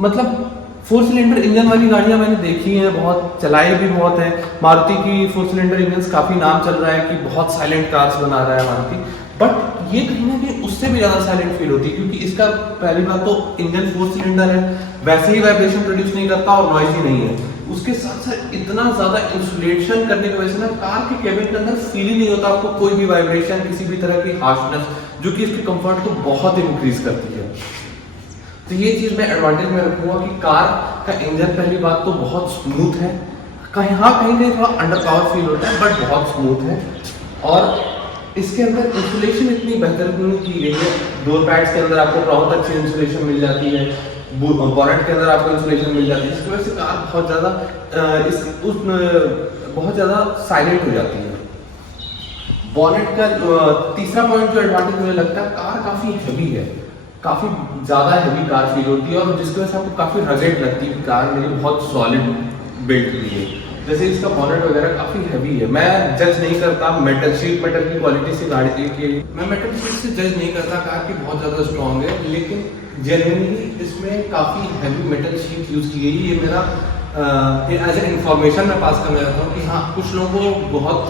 मतलब 4 सिलेंडर इंजन वाली गाड़ियां मैंने देखी हैं, बहुत चलाई भी बहुत है। मारुति की 4 सिलेंडर इंजन काफ़ी नाम चल रहा है कि बहुत साइलेंट कार्स बना रहा है मारुति, बट ये कहीं ना कहीं उससे भी ज़्यादा साइलेंट फील होती है, क्योंकि इसका पहली बात तो इंजन 4 सिलेंडर है, वैसे ही वाइब्रेशन प्रोड्यूस नहीं करता और नॉइजी नहीं है। उसके साथ साथ इतना ज़्यादा इंसुलेशन करने की वजह से ना कार के केबिन के अंदर फील ही नहीं होता आपको कोई भी वाइब्रेशन, किसी भी तरह की हार्शनेस, जो कि इसके कंफर्ट को बहुत इंक्रीज करती है। तो ये चीज़ मैं एडवांटेज में रखूँगा कि कार का इंजन पहली बात तो बहुत स्मूथ है, कहीं कहीं थोड़ा अंडर पावर फील होता है, बट बहुत स्मूथ है। और इसके अंदर इंसुलेशन इतनी बेहतरीन की गई है, डोर पैड्स के अंदर आपको बहुत अच्छी इंसुलेशन मिल जाती है, बॉनेट के अंदर आपको इंसुलेशन मिल जाती है, जिसकी वजह से कार बहुत ज़्यादा साइलेंट हो जाती है। बॉनेट का तीसरा पॉइंट जो एडवांटेज मुझे लगता है, कार काफ़ी हैवी है, काफ़ी ज़्यादा हैवी कार फील होती है, और जिसकी वजह से आपको काफ़ी रगेड लगती है कि कार मेरी बहुत सॉलिड बिल्ड की है। जैसे इसका बॉनेट वगैरह काफ़ी हैवी है। मैं जज नहीं करता मेटल की क्वालिटी से गाड़ी की, मैं मेटल शीट से जज नहीं करता कार की बहुत ज़्यादा स्ट्रॉन्ग है, लेकिन जेन्युइनली इसमें काफ़ी हैवी मेटल शीट यूज़ की गई। ये मेरा एज ए इंफॉर्मेशन मैं पास करना चाहता हूँ कि हाँ, कुछ लोगों को बहुत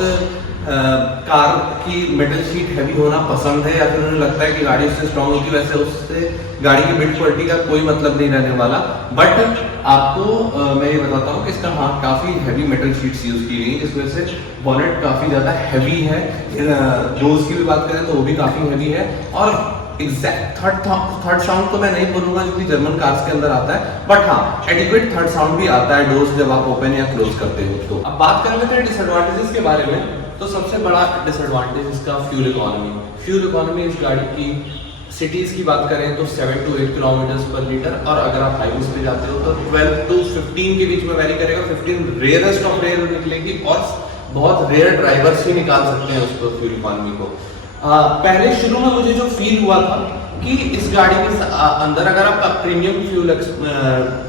कार की मेटल शीट हैवी होना पसंद है, या फिर उन्हें लगता है कि गाड़ी उससे स्ट्रॉन्ग होगी, वैसे उससे गाड़ी की बिल्ड क्वालिटी का कोई मतलब नहीं रहने वाला। बट आपको मैं ये बताता हूँ कि इसका हाँ काफ़ी हैवी मेटल शीट्स यूज़ की गई, जिस वजह से बॉनेट काफ़ी ज़्यादा हैवी है। डोर्स की भी बात करें तो वो भी काफ़ी हैवी है। और एग्जैक्ट थर्ड साउंड तो मैं नहीं बोलूँगा जो कि जर्मन कार्स के अंदर आता है, बट हाँ एडिक्वेट थर्ड साउंड भी आता है डोर्स जब आप ओपन या क्लोज करते हो। तो अब बात कर लेते हैं डिसएडवांटेजेस के बारे में। तो सबसे बड़ा डिसएडवांटेज इसका फ्यूल इकोनॉमी। फ्यूल इकोनॉमी इस गाड़ी की सिटीज़ की बात करें तो 7 to 8 किलोमीटर पर लीटर, और अगर आप हाईवेज पे जाते हो तो 12 to 15 के बीच में वैरी करेगा। 15 रेयरेस्ट ऑफ रेयर निकलेगी, और बहुत रेयर ड्राइवर्स ही निकाल सकते हैं उसको फ्यूल इकोनॉमी को। पहले शुरू में मुझे जो फील हुआ था कि इस गाड़ी के अंदर अगर आप प्रीमियम फ्यूल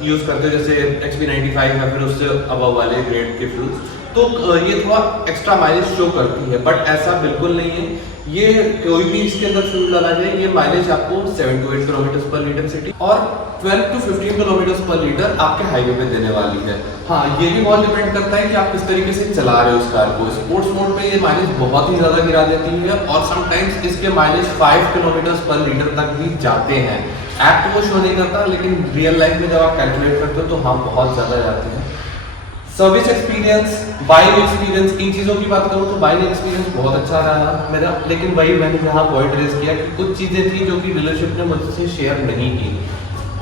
यूज़ करते हो, जैसे XP95 या फिर उससे अबव वाले ग्रेड के फ्यूल्स, तो ये थोड़ा एक्स्ट्रा माइलेज शो करती है, बट ऐसा बिल्कुल नहीं है। ये कोई भी इसके अंदर फ्यूल डाला जाए, ये माइलेज आपको 7 to 8 किलोमीटर पर लीटर सिटी और 12 to 15 किलोमीटर पर लीटर आपके हाईवे पे देने वाली है। हाँ, ये भी बहुत डिपेंड करता है कि आप किस तरीके से चला रहे हो इस कार को। स्पोर्ट्स मोड पे ये माइलेज बहुत ही ज़्यादा गिरा देती है और समटाइम्स इसके माइलेज 5 किलोमीटर पर लीटर तक भी जाते हैं। ऐप तो वो शो नहीं करता, लेकिन रियल लाइफ में जब आप कैलकुलेट करते हो तो हाँ, बहुत ज़्यादा जाते हैं। सर्विस एक्सपीरियंस, बाइंग एक्सपीरियंस, इन चीज़ों की बात करूँ तो बाइंग एक्सपीरियंस बहुत अच्छा रहा मेरा, लेकिन वही मैंने जहाँ पॉइंट रेज किया कि कुछ चीज़ें थी जो कि डीलरशिप ने मुझसे शेयर नहीं की।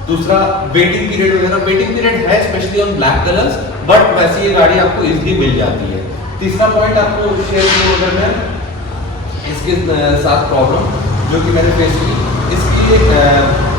दूसरा, वेटिंग पीरियड वगैरह, वेटिंग पीरियड है specially on black colours, but वैसे ये गाड़ी आपको इजीली मिल जाती है। तीसरा पॉइंट आपको शेयर किया अगर मैं इसके साथ प्रॉब्लम जो कि मैंने फेस की, इसकी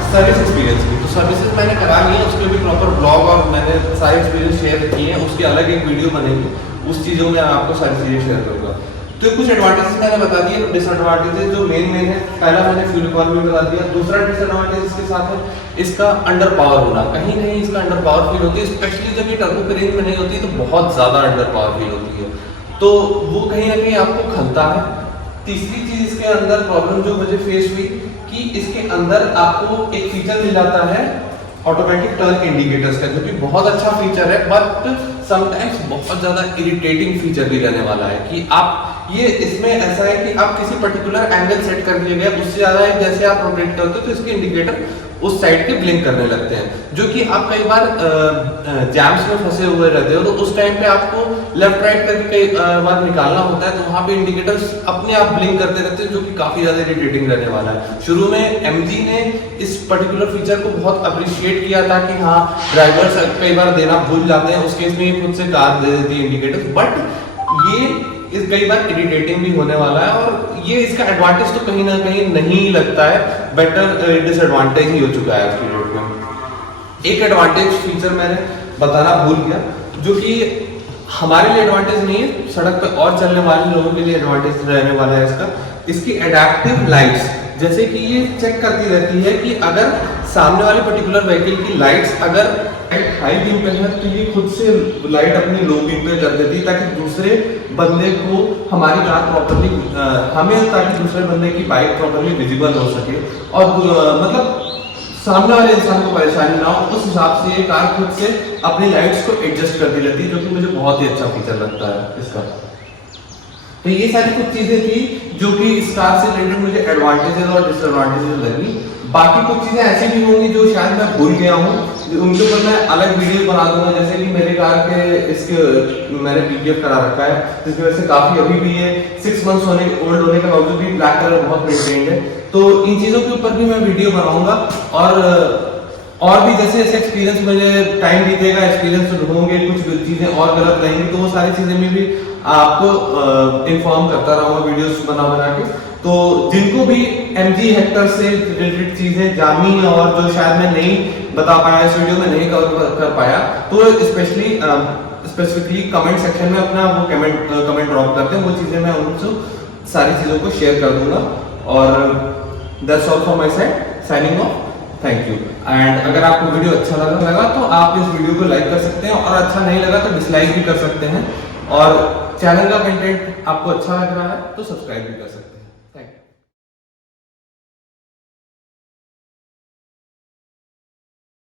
सर्विस एक्सपीरियंस की। तो सर्विसेज मैंने करा ली है, उसके भी प्रॉपर ब्लॉग और मैंने सारे एक्सपीरियंस शेयर किए हैं, उसकी अलग एक वीडियो बनेगी, उस चीज़ों में आपको सारी चीज़ें शेयर करूँगा। तो कुछ एडवांटेजेस मैंने बता दिए, डिसएडवांटेजेस जो मेन है। पहला मैंने फ्यूल इकोनॉमी बता दिया। दूसरा डिसएडवांटेज इसके साथ है इसका अंडर पावर होना। कहीं कहीं इसका अंडर पावर फील होती है, स्पेशली जब ये टर्बो की रेंज में नहीं होती तो बहुत ज़्यादा अंडर पावर फील होती है, तो वो कहीं ना कहीं आपको खलता है। तीसरी चीज इसके अंदर प्रॉब्लम जो मुझे फेस हुई कि इसके अंदर आपको एक फीचर मिल जाता है ऑटोमेटिक टर्न इंडिकेटर्स का, जो कि बहुत अच्छा फीचर है, बट समटाइम्स बहुत ज्यादा इरिटेटिंग फीचर भी रहने वाला है कि आप ये इसमें ऐसा है कि आप किसी पर्टिकुलर एंगल सेट कर दिए गए, उससे ज्यादा है जैसे आप रोटेट करते हो तो इसके इंडिकेटर उस साइड के ब्लिंक करने लगते हैं, जो कि आप कई बार जैम्स में फंसे हुए रहते हो तो उस टाइम पे आपको लेफ्ट राइट करके कई बार निकालना होता है, तो वहाँ पे इंडिकेटर्स अपने आप ब्लिंक करते रहते हैं, जो कि काफ़ी ज़्यादा इरिटेटिंग रहने वाला है। शुरू में MG ने इस पर्टिकुलर फीचर को बहुत अप्रिशिएट किया था कि हाँ, ड्राइवर्स कई बार देना भूल जाते हैं, उस केस में खुद से कार दे देती है इंडिकेटर्स, बट ये इस कई बार इरिटेटिंग भी होने वाला है और ये इसका एडवांटेज तो कहीं ना कहीं नहीं लगता है, बेटर डिसएडवांटेज ही हो चुका है आज की डेट में। एक एडवांटेज फीचर मैंने बताना भूल गया, जो कि हमारे लिए एडवांटेज नहीं है, सड़क पे और चलने वाले लोगों के लिए एडवांटेज रहने वाला है इसका। इसकी एडेप्टिव लाइट्स, जैसे कि ये चेक करती रहती है कि अगर सामने वाले पर्टिकुलर व्हीकल की लाइट्स अगर हाई बीम पे है तो ये खुद से लाइट अपनी लो बीम पे कर देती है, ताकि दूसरे बंदे को हमारी कार प्रॉपर्ली ताकि दूसरे बंदे की बाइक प्रॉपर्ली विजिबल हो सके और मतलब सामने वाले इंसान को परेशानी ना हो, उस हिसाब से ये कार खुद से अपनी लाइट्स को एडजस्ट करती रहती है, जो कि मुझे बहुत ही अच्छा फीचर लगता है इसका। तो ये सारी कुछ चीजें थी जो कि इस कार से रिलेटेड मुझे एडवांटेजेस और डिसएडवांटेजेस लगी। बाकी कुछ चीजें ऐसी भी होंगी जो शायद मैं भूल गया हूँ, उनके ऊपर मैं अलग वीडियो बना दूंगा। जैसे कि मेरे कार के इसके मैंने PPF करा रखा है, जिसकी वजह से काफी अभी भी ये 6 मंथ्स ओल्ड होने के बावजूद भी ब्लैक कलर बहुत मेंटेन्ड है, तो इन चीजों के ऊपर भी मैं वीडियो बनाऊंगा। और भी जैसे जैसे एक्सपीरियंस मुझे टाइम बीतेगा, एक्सपीरियंस होंगे, कुछ चीजें और गलत रहेंगी, तो वो सारी चीजें में भी आपको इन्फॉर्म करता रहूंगा वीडियोस बना के। तो जिनको भी MG हेक्टर से रिलेटेड चीजें जाननी है और जो शायद मैं नहीं बता पाया इस वीडियो में, नहीं कवर कर पाया, तो स्पेसिफिकली कमेंट सेक्शन में अपना वो कमेंट ड्रॉप करते हैं, वो चीजें मैं उनसे सारी चीजों को शेयर कर दूंगा। और that's all from my side, signing off, thank you. And अगर आपको वीडियो अच्छा लगा तो आप इस वीडियो को लाइक कर सकते हैं, और अच्छा नहीं लगा तो डिसलाइक भी कर सकते हैं, और चैनल का कंटेंट आपको अच्छा लग रहा है तो सब्सक्राइब भी कर सकते हैं।